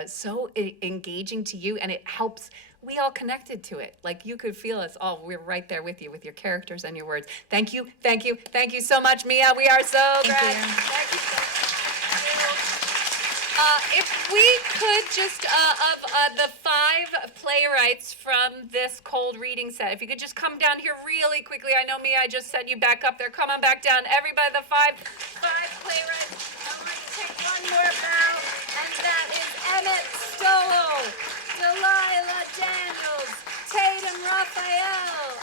so engaging to you, and it helps. We all connected to it. Like you could feel us all. We're right there with you with your characters and your words. Thank you, thank you, thank you so much, Mia. We are so glad. Thank you so much. If we could just, of the 5 playwrights from this cold reading set, if you could just come down here really quickly. I know, Mia, I just said you back up there. Come on back down. Everybody, the five playwrights. I want to take one more bow, and that is Emmett Stolo, Delilah Daniels, Tatum Raphael,